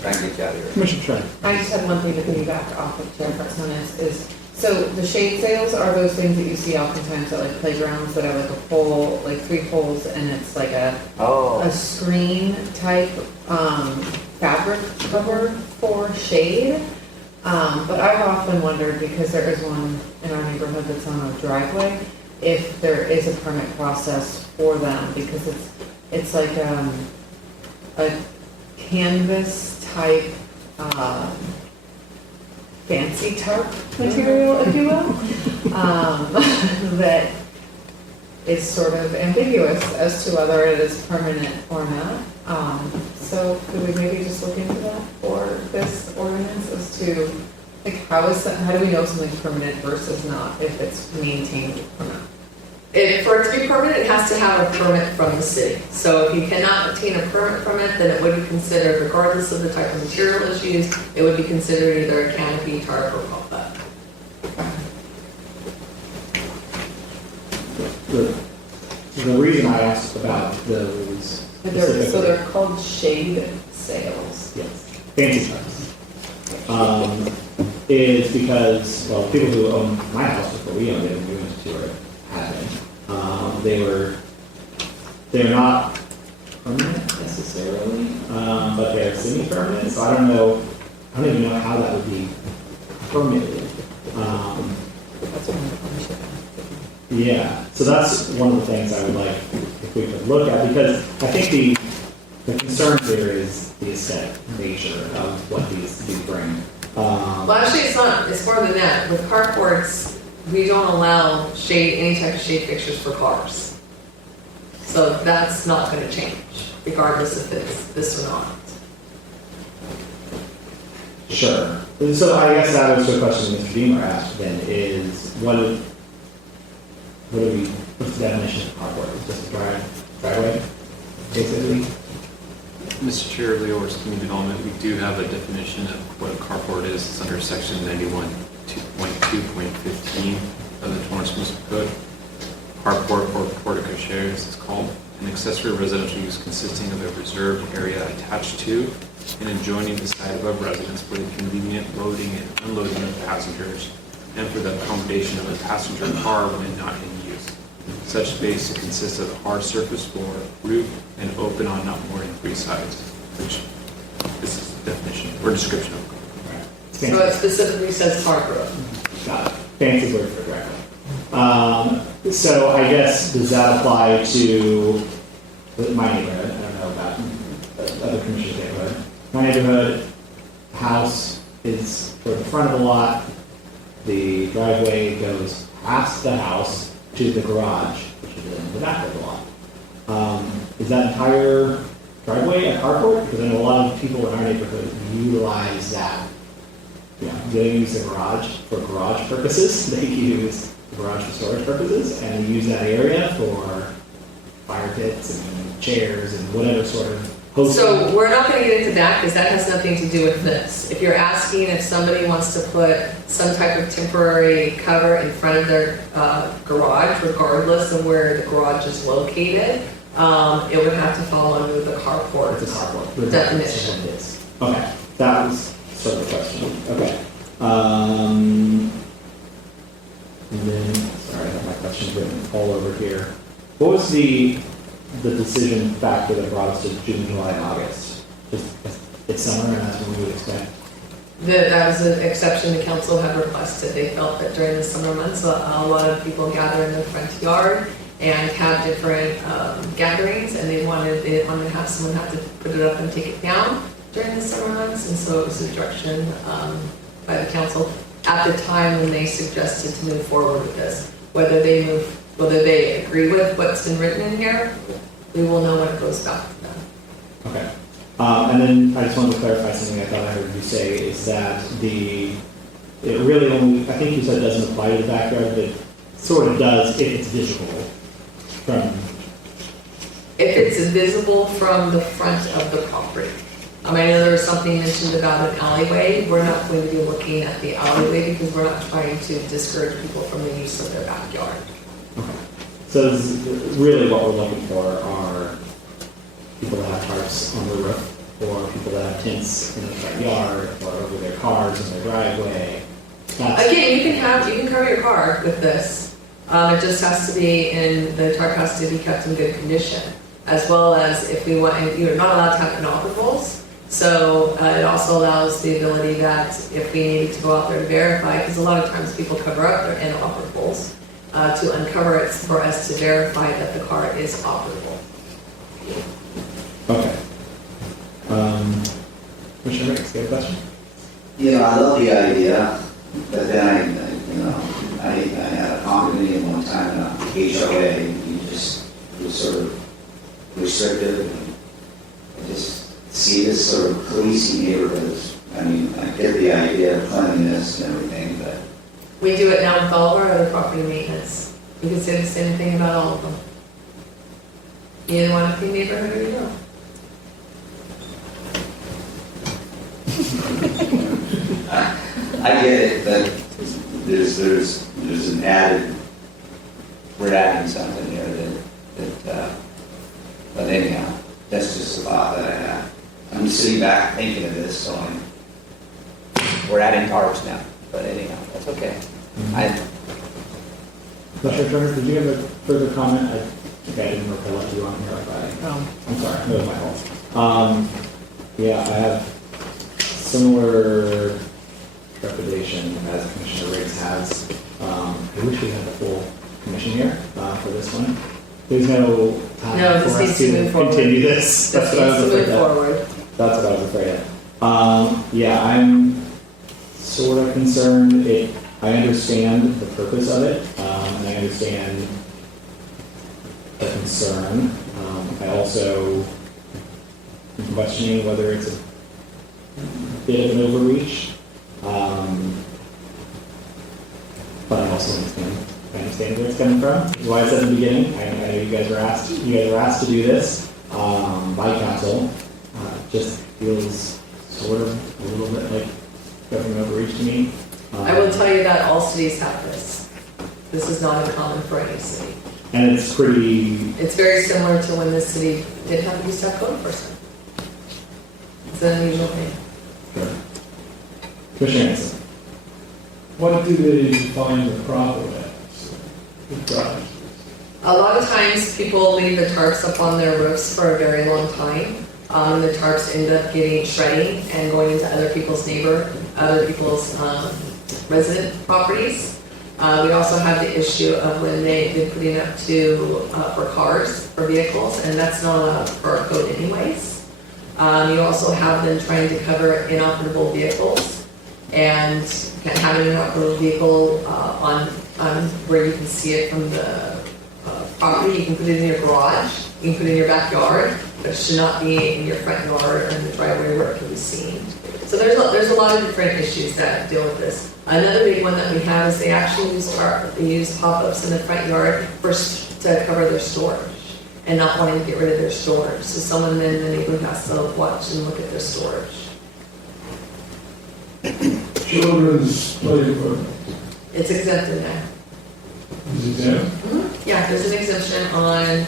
Trying to get you out of here. Commissioner Trent. I just have one thing to piggyback off of Chairperson is so the shade sails are those things that you see oftentimes at like playgrounds that have like a pole, like 3 poles, and it's like a screen type fabric cover for shade. But I've often wondered, because there is one in our neighborhood that's on a driveway, if there is a permit process for them, because it's like, a canvas type, fancy tarp material, if you will, that is sort of ambiguous as to whether it is permanent or not. So could we maybe just look into that for this ordinance as to, like, how do we know something's permanent versus not, if it's maintained or not? For it to be permanent, it has to have a permit from the city. So if you cannot obtain a permit from it, then it would be considered, regardless of the type of material is used, it would be considered either a canopy, tarp, or pop-up. The reason I asked about those So they're called shade sails. yes, fancy trucks, is because, well, people who own my house before we owned it, and we went to tour it, had it. They're not permanent necessarily, but they're semi-permanent, so I don't even know how that would be permitted. That's what Yeah, so that's one of the things I would like if we could look at, because I think the concern here is the aesthetic nature of what these bring. Well, actually, it's not, it's more than that. With carports, we don't allow any type of shade fixtures for cars. So that's not gonna change, regardless if it's this or not. Sure. So I guess that was the question Mr. Beamer asked then, is what's the definition of carport? It's just a driveway, basically? Mr. Chair, LeRoy, Community Development, we do have a definition of what a carport is. It's under section 91.2.15 of the Torrance Municipal Code. Carport or portico shares, it's called, an accessory residential use consisting of a reserved area attached to and adjoining the site of a residence for the convenient loading and unloading of passengers and for the accommodation of a passenger car when not in use. Such space consists of a hard surface floor, roof, and open on not more than 3 sides, which this is the definition or description of carport. So it specifically says carport. Got it. Fancy word for driveway. So I guess, does that apply to my neighborhood? I don't know about other commissioners' neighborhood. My neighborhood, house is toward the front of the lot. The driveway goes past the house to the garage, which is in the back of the lot. Is that entire driveway a carport? Because I know a lot of people in our neighborhood utilize that. Yeah, they use the garage for garage purposes. They use the garage for storage purposes, and they use that area for fire pits and chairs and whatever sort of hosting. So we're not going to get into that because that has nothing to do with this. If you're asking if somebody wants to put some type of temporary cover in front of their garage, regardless of where the garage is located, it would have to fall under the carport definition. Okay, that was sort of the question. Okay. And then, sorry, I have my questions written all over here. What was the decision factor that brought us to June, July, and August? Just, it's summer, and that's what we would expect. That was an exception the council had requested. They felt that during the summer months, a lot of people gather in the front yard and have different gatherings, and they didn't want to have someone have to put it up and take it down during the summer months, and so it was a direction by the council at the time when they suggested to move forward with this. Whether they agree with what's been written in here, we will know when it goes back to them. Okay. And then I just wanted to clarify something I thought I heard you say, is that it really only, I think you said it doesn't apply to the backyard, but it sort of does if it's visible from... If it's visible from the front of the property. I know there was something mentioned about an alleyway. We're not going to be looking at the alleyway because we're not trying to discourage people from the use of their backyard. Okay. So this is really what we're looking for are people that have tarps on the roof, or people that have tents in the front yard, or over their cars in their driveway. Again, you can cover your car with this. It just has to be the tarp has to be kept in good condition, as well as if we want, and you're not allowed to have inoperables. So it also allows the ability that if we need to go out there to verify, because a lot of times people cover up their inoperables, to uncover it for us to verify that the car is operable. Riggs, you have a question? You know, I love the idea, but then I had a common meeting one time in a HOA, and you just, it was sort of restrictive, and I just see this sort of policing neighborhoods. I mean, I get the idea of cleanliness and everything, but We do it now with all of our other property maintenance. You can say the same thing about all of them. You either want a clean neighborhood or you don't. I get it, but there's an added, we're adding something here but anyhow, that's just a thought that I had. I'm just sitting back thinking of this, so we're adding tarps now, but anyhow, that's okay. Commissioner Turner, did you have a further comment? I think I didn't let you on here like that. I'm sorry, that was my fault. Yeah, I have similar trepidation as Commissioner Riggs has. I wish we had the full commission here for this one. There's no time No, this for needs us to to move forward. continue this. This needs to move forward. That's what I was afraid of. Yeah, I'm sort of concerned. I understand the purpose of it, and I understand the concern. I also am questioning whether it's a bit of an overreach. But I also understand where it's coming from. Why I said in the beginning, I know you guys were asked to do this by council. Just feels sort of a little bit like government overreach to me. I will tell you that all cities have this. This is not uncommon for any city. And it's pretty. It's very similar to when this city did have a use code person. It's an unusual thing. Sure. Commissioner Hanson. What do they define the problem as? The price? A lot of times people leave the tarps up on their roofs for a very long time. The tarps end up getting shredding and going into other people's resident properties. We also have the issue of when they've been putting up for cars, for vehicles, and that's not allowed for our code anyways. You also have them trying to cover inoperable vehicles, and can't have an inoperable vehicle on where you can see it from the property. You can put it in your garage, you can put it in your backyard, but it should not be in your front yard or in the driveway where it can be seen. So there's a lot of different issues that deal with this. Another big one that we have is they actually use pop-ups in the front yard to cover their storage and not wanting to get rid of their storage. So someone in the neighborhood has to watch and look at their storage. Children's play equipment. It's exempted now. Is it exempt? Mm-hmm. Yeah, there's an exemption on,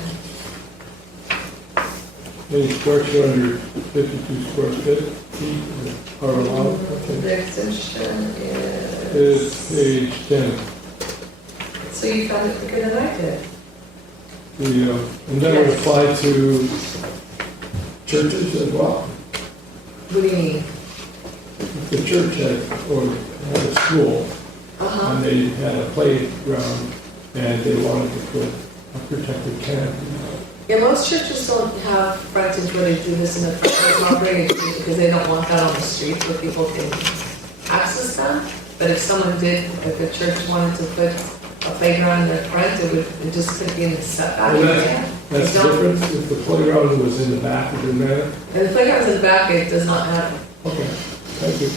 Any structure under 52 square feet are allowed? Okay. the exemption It's is, page 10. so you found it quicker than I did. And that would apply to churches as well. What do you mean? If the church had a school, Uh-huh. and they had a playground, and they wanted to put a protected canopy. Yeah, most churches don't have frontage where they do this in the front of the property because they don't want that on the street where people can access them. But if someone did, if a church wanted to put a playground in the front, it just could be in the setback. Well, area. That's They the don't- difference. If the playground was in the back, it didn't matter. And the playground's in the back, it does not matter. Okay, thank you.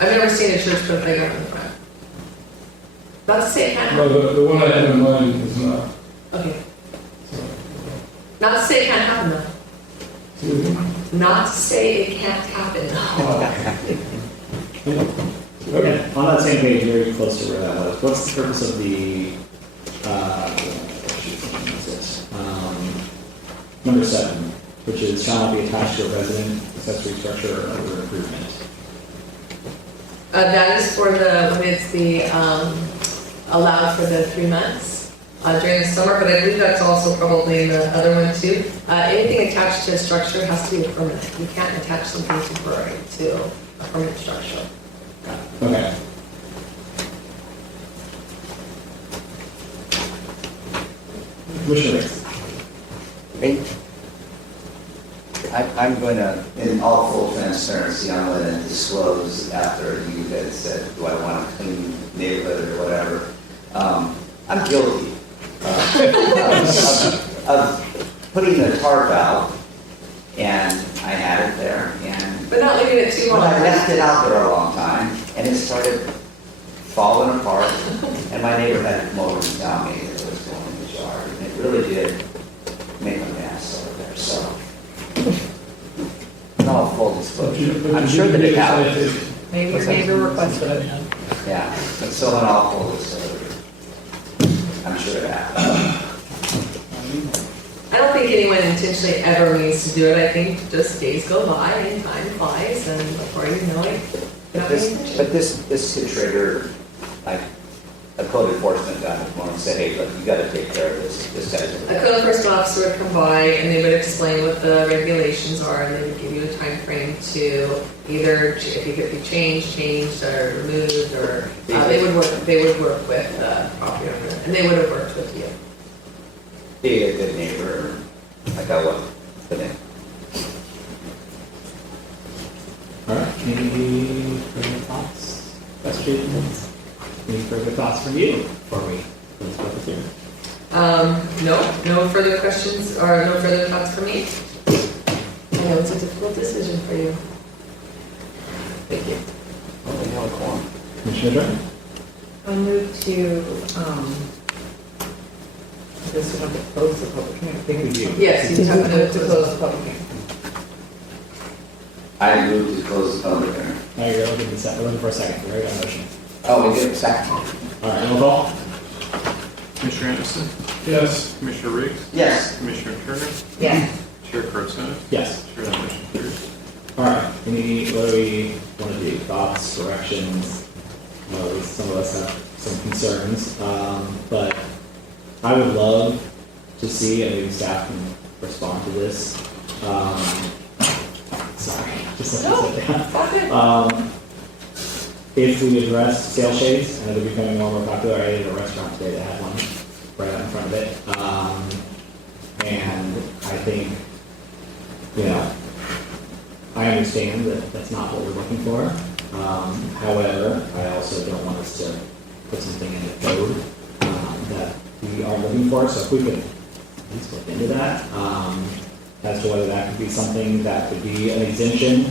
I've never seen a church put a playground in the front. Not to say it can't No, happen. the one I had in mind is not. Okay. Not to say it can't happen though. Excuse me? Not to say it can't happen. Okay, on that same page, very close to where that was, what's the purpose of the, number 7, which is shall not be attached to a resident, accessory structure, or other improvement? That is for when it's allowed for the 3 months during the summer, but I believe that's also probably in the other one too. Anything attached to a structure has to be permanent. You can't attach something temporary to a permanent structure. Okay. Commissioner Riggs. I'm going to, in all full transparency, I'm going to disclose after you guys said, do I want a clean neighborhood or whatever. I'm guilty of putting the tarp out, and I had it there, and But not leaving it too when I long. left it out there a long time, and it started falling apart, and my neighbor had to come over and tell me that it was going in the yard, and it really did make a mess over there, so. No, full disclosure. I'm sure that it happened. Maybe your neighbor requested it. Yeah, but so in all full disclosure, I'm sure it happened. I don't think anyone intentionally ever means to do it. I think just days go by and time flies, and before you know it, you don't pay attention. But this could trigger, like, a code enforcement guy would come and say, hey, look, you gotta take care of this guy's. A code enforcement officer would come by and they would explain what the regulations are, and they would give you a time frame to either, if it could be changed or removed, or they would work with the property owner, and they would have worked with you. Be a good neighbor, like I was, but then. All right, any further thoughts, questions? Any further thoughts from you before we close public hearing? No further questions or no further thoughts from me? I know it's a difficult decision for you. Thank you. Oh, we have a quorum. Commissioner Jordan? I move to, I guess we have to close the public hearing. We do. Yes, you have To close the public hearing. I move to close the public hearing. Now you're looking for a second, we already got a motion. Oh, we did a second. All right, roll call? Commissioner Anderson, Yes. Commissioner Riggs, Yes. Commissioner Turner, Yes. Chair Carlson. Yes. Chair, that motion carries. All right, what do we want to do? Thoughts, corrections? Well, at least some of us have some concerns, but I would love to see, and maybe staff can respond to this. Sorry, just let me sit down. If we address sail shades, and they're becoming more and more popular, I ate at a restaurant today that had one right out in front of it. And I think, you know, I understand that that's not what we're looking for. However, I also don't want us to put something in the code that we are looking for. So if we could at least look into that, as to whether that could be something that could be an exemption.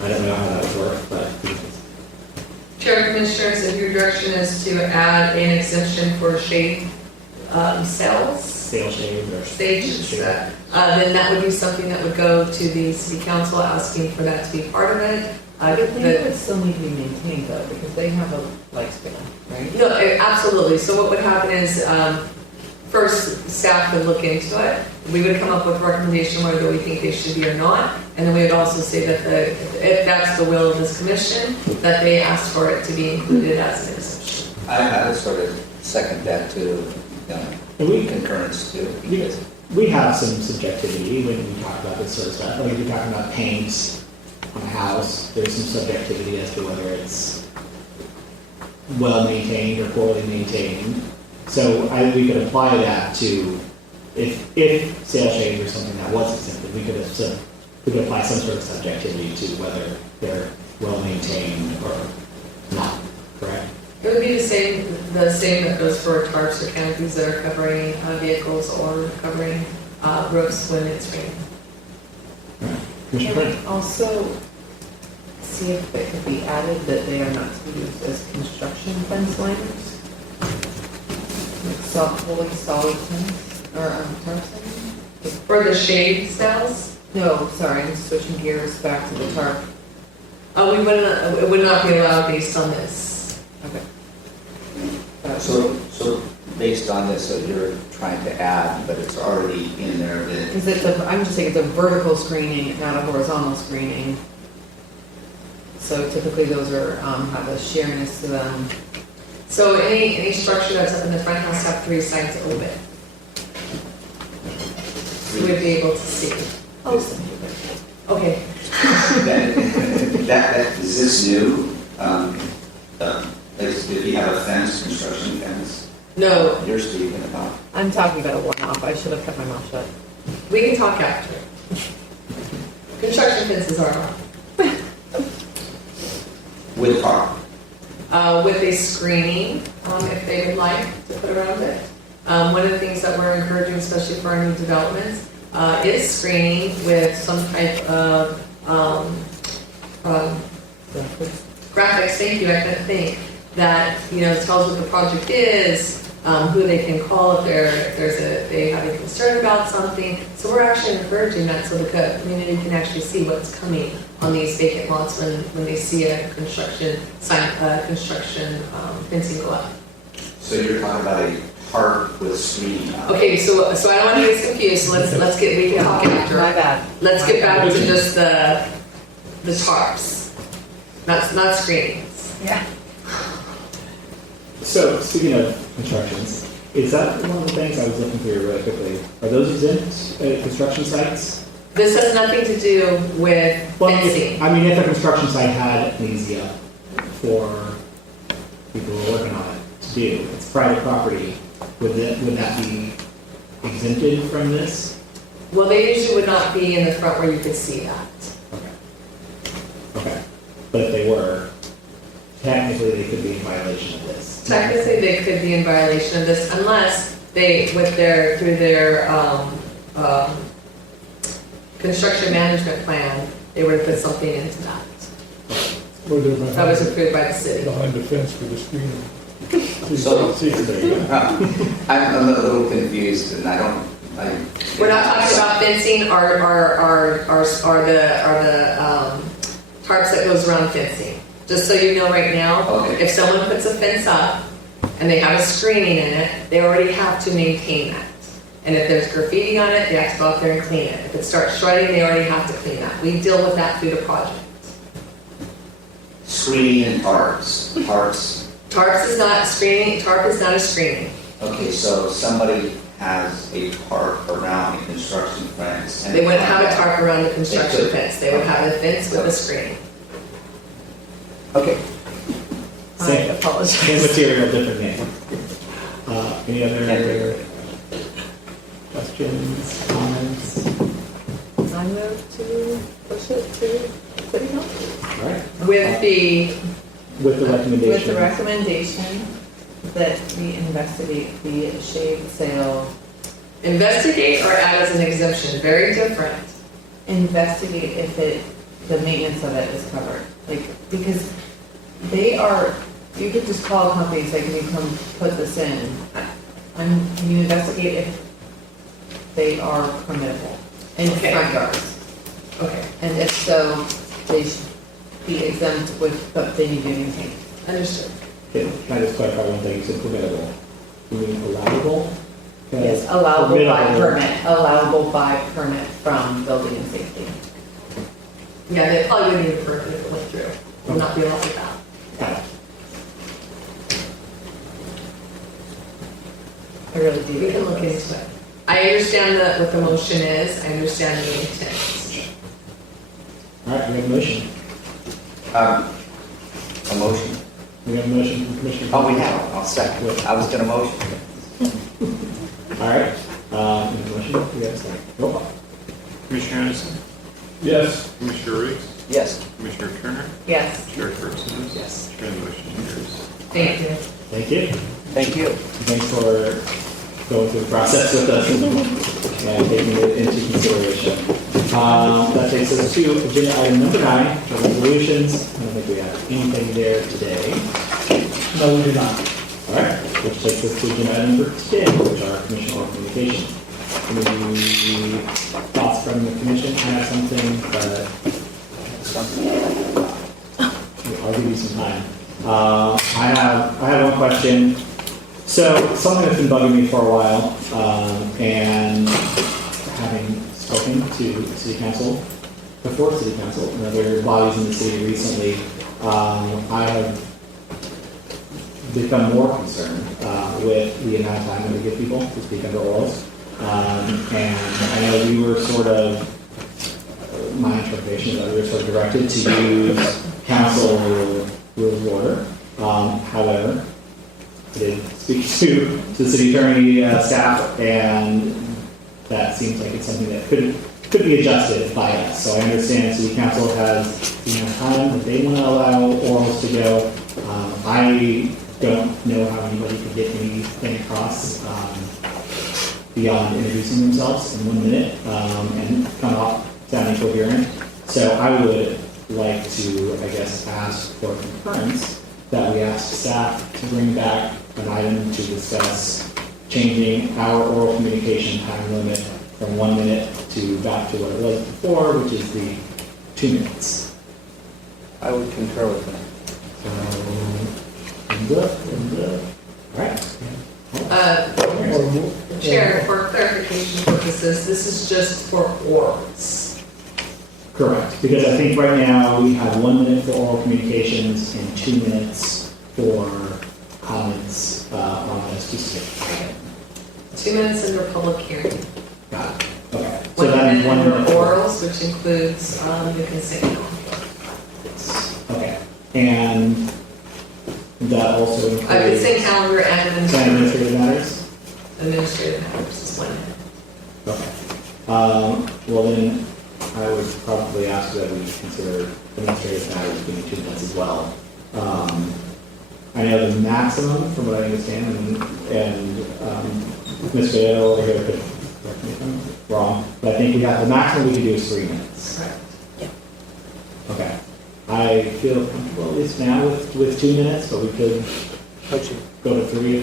I don't know how that would work, but Chair Commissioners, if your direction is to add an exemption for shade cells, sail shade or stages, shade. then that would be something that would go to the city council asking for that to be part of it. They would still need to be maintained though, because they have a lifespan, right? No, absolutely. So what would happen is, first, staff would look into it. We would come up with a recommendation whether we think they should be or not. And then we would also say that if that's the will of this commission, that they ask for it to be included as an exemption. I would sort of second that too, And we concurrence too. we have some subjectivity when we talk about this sort of stuff. Like if you're talking about paint on a house, there's some subjectivity as to whether it's well maintained or poorly maintained. So we could apply that to if sail shades or something that was exempted, we could apply some sort of subjectivity to whether they're well maintained or not. Correct? It would be the same that goes for tarps or canopies that are covering vehicles or covering roofs when it's raining. Commissioner Can Prince? we also see if it could be added that they are not to be used as construction fence liners? Like fully solid fence, or tarps? For the shade cells, No, sorry, I'm switching gears back to the tarp. it would not be allowed based on this. Okay. So based on this, so you're trying to add, but it's already in there that. Is it I'm just saying it's a vertical screening, not a horizontal screening. So typically those are, have a sheerness to them. So any structure that's up in the front has to have 3 sides open. You would be able to see. Oh, Okay. Is this new? If you have a fence, construction fence, No, you're speaking about. I'm talking about a one-off. I should have kept my mouth shut. We can talk after. Construction fences are allowed. With park. With a screening, if they would like to put around it. One of the things that we're encouraging, especially for our new developments, is screening with some type of graphics, thank you, I couldn't think, that, tells what the project is, who they can call if they have a concern about something. So we're actually encouraging that so the community can actually see what's coming on these vacant lots when they see a construction sign, fencing go up. So you're talking about a park with screening on it? Okay, so I don't want to get confused, so we can talk after. My bad. Let's get back to just the tarps, not screenings. Yeah. So, speaking of constructions, is that one of the things I was looking through really quickly? Are those exempt construction sites? This has nothing to do with fencing. If a construction site had an easy up for people who are working on it to do, it's private property, would that be exempted from this? Well, they usually would not be in the front where you could see that. Okay. But if they were, technically they could be in violation of this. Technically, they could be in violation of this unless they, through their construction management plan, they were to put something into that. That was approved by the city. Behind the fence with the screen. So, I'm a little confused, and We're not talking about fencing, are the tarps that goes around fencing. Just so you know right now, Okay. if someone puts a fence up and they have a screening in it, they already have to maintain that. And if there's graffiti on it, they have to go out there and clean it. If it starts shredding, they already have to clean that. We deal with that through the project. screening and tarps. Tarps is not screening, tarp is not a screening. Okay, so somebody has a park around a construction fence. and They wouldn't have a tarp around the They construction could. fence. They would have a fence with a screening. Okay. I Same apologize. material, different name. Any other questions, comments? I move to push it to city council. All right. With the recommendation. recommendation that we investigate the shade sale, Investigate or add as an exemption, very different. investigate if the maintenance of it is covered. Because you could just call a company and say, can you come put this in? Can you investigate if they are permittable in Okay. front yards? Okay, And if so, they should be exempt with, but they need to maintain. understood. Can I just clarify one thing? You said permittable. You mean allowable? Yes, allowable by Permittable. permit, allowable by permit from building and safety. Yeah, they probably would need a permit if it went through. Will not be allowed with that. Got it. I really do. We can look into it. I understand what the motion is, I understand the intent. All right, we have a motion. A motion? We have a motion from Commissioner. Oh, we have, I'll second. I was gonna motion. All right, we have a motion, we have a second. Roll call. Commissioner Anderson? Yes. Commissioner Riggs? Yes. Commissioner Turner? Yes. Chair Ferguson? Yes. Chair, the motion carries. Thank you. Thank you. Thank you. Thanks for going through the process with us and taking it into consideration. That takes us to agenda item number 9, resolutions. I don't think we have anything there today. No, we do not. All right, which takes us to agenda item number 10, which are commission communications. Any thoughts from the commission? I have something, but I'll give you some time. I have one question. So something that's been bugging me for a while, and having spoken to city council, before city council, and other bodies in the city recently, I have become more concerned with the amount of time that we give people to speak under orals. And I know we were sort of, my interpretation is that we were sort of directed to use council rules of order. However, I did speak to the city attorney staff, and that seems like it's something that could be adjusted by us. So I understand city council has, time that they want to allow orals to go. I don't know how anybody could get anything across beyond introducing themselves in 1 minute and come off sounding coherent. So I would like to, I guess, ask for concurrence that we ask staff to bring back an item to discuss changing our oral communication time limit from 1 minute to back to what it was before, which is the 2 minutes. I would concur with that. All right. Chair, for clarification purposes, this is just for orals. Correct, because I think right now we have 1 minute for oral communications and 2 minutes for comments on a specific item. 2 minutes under public hearing. Got it. Okay. 1 that is minute 1 under minute. orals, which includes the consent calendar. Okay. And that also includes. Consent calendar and Administrative matters? Administrative matters is 1 minute. Okay. Well then, I would probably ask that we consider administrative matters being 2 minutes as well. I know the maximum, from what I understand, and Ms. Vale over here could correct me if I'm wrong, but I think we have, the maximum we can do is 3 minutes. Correct. Okay. I feel comfortable at least now with 2 minutes, but we could go to 3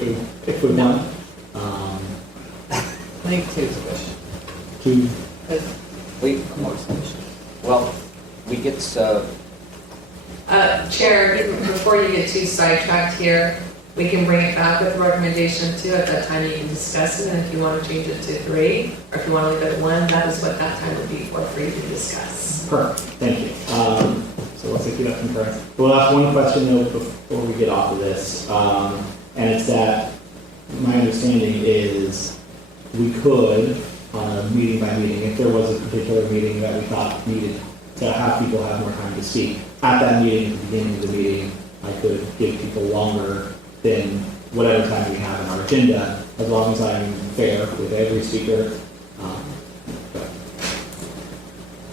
if we want. I think 2 is sufficient. 2. Wait, more discussion. Well, we get, Chair, before you get too sidetracked here, we can bring it back with a recommendation too. At that time, you can discuss it, and if you want to change it to 3, or if you want to leave it at 1, that is what that time would be for you to discuss. Perfect, thank you. So let's take that concurrence. We'll ask one question though before we get off of this, and it's that my understanding is we could, on a meeting by meeting, if there was a particular meeting that we thought needed to have people have more time to speak, at that meeting, at the beginning of the meeting, I could give people longer than whatever time we have in our agenda, as long as I'm fair with every speaker.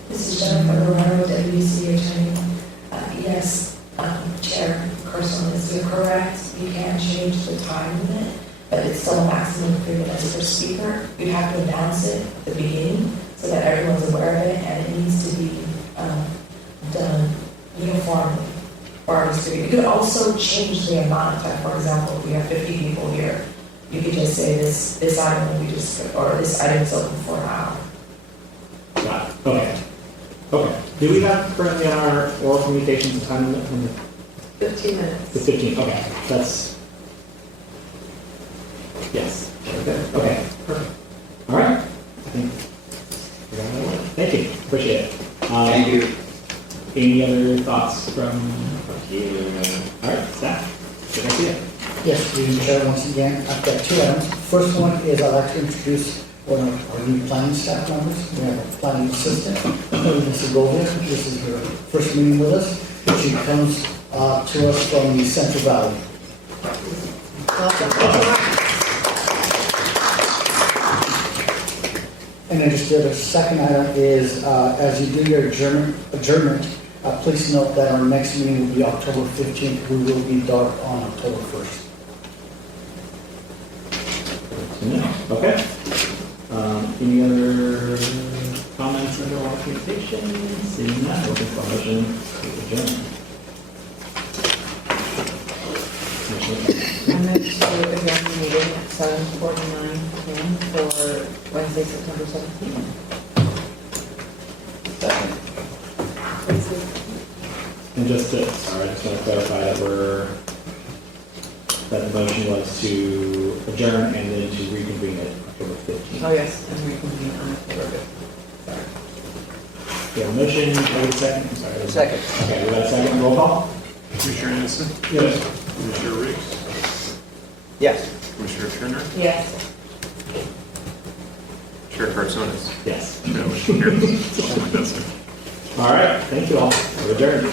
This is Jennifer Romero, WC Attorney. Yes, Chair Carson is correct. You can change the time limit, but it's still a maximum of 3 minutes per speaker. You have to announce it at the beginning so that everyone's aware of it, and it needs to be done uniformly for our distribution. You could also change the amount of time. For example, if we have 50 people here, you could just say this item will be or this item is open for an hour. Got it. Okay. Okay. Do we have currently on our oral communications time limit? 15 minutes. The 15. Okay. That's. Yes. Okay. Okay. Perfect. All right. I think. Thank you. Appreciate it. thank you. Any other thoughts from here? All right, staff. Good idea. Yes, Mr. Chair, once again, I've got 2 items. First one is I'd like to introduce one of our new planning staff members. We have a planning assistant, Mrs. Blvd. This is her first meeting with us. She comes to us from the Central Valley. And then just the second item is, as you do your adjournment, please note that our next meeting will be October 15th. We will be dark on October 1st. Okay. Any other comments under our communication? Seeing none, open for motion to adjourn. I'm going to adjourn the meeting at 7:49 p.m. for Wednesday, September 17th. Second. And just to, sorry, I just want to clarify that the motion was to adjourn and then to reconvene at October 15th. Oh, yes, and reconvene on October 5th. Sorry. We have a motion, do we have a second? I'm sorry. Second. Okay, we got a second, roll call? Commissioner Anderson? Yes. Commissioner Riggs? Yes. Commissioner Turner? Yes. Chair Carsonis? Yes. Chair motion carries. All right, thank you all. We're adjourned.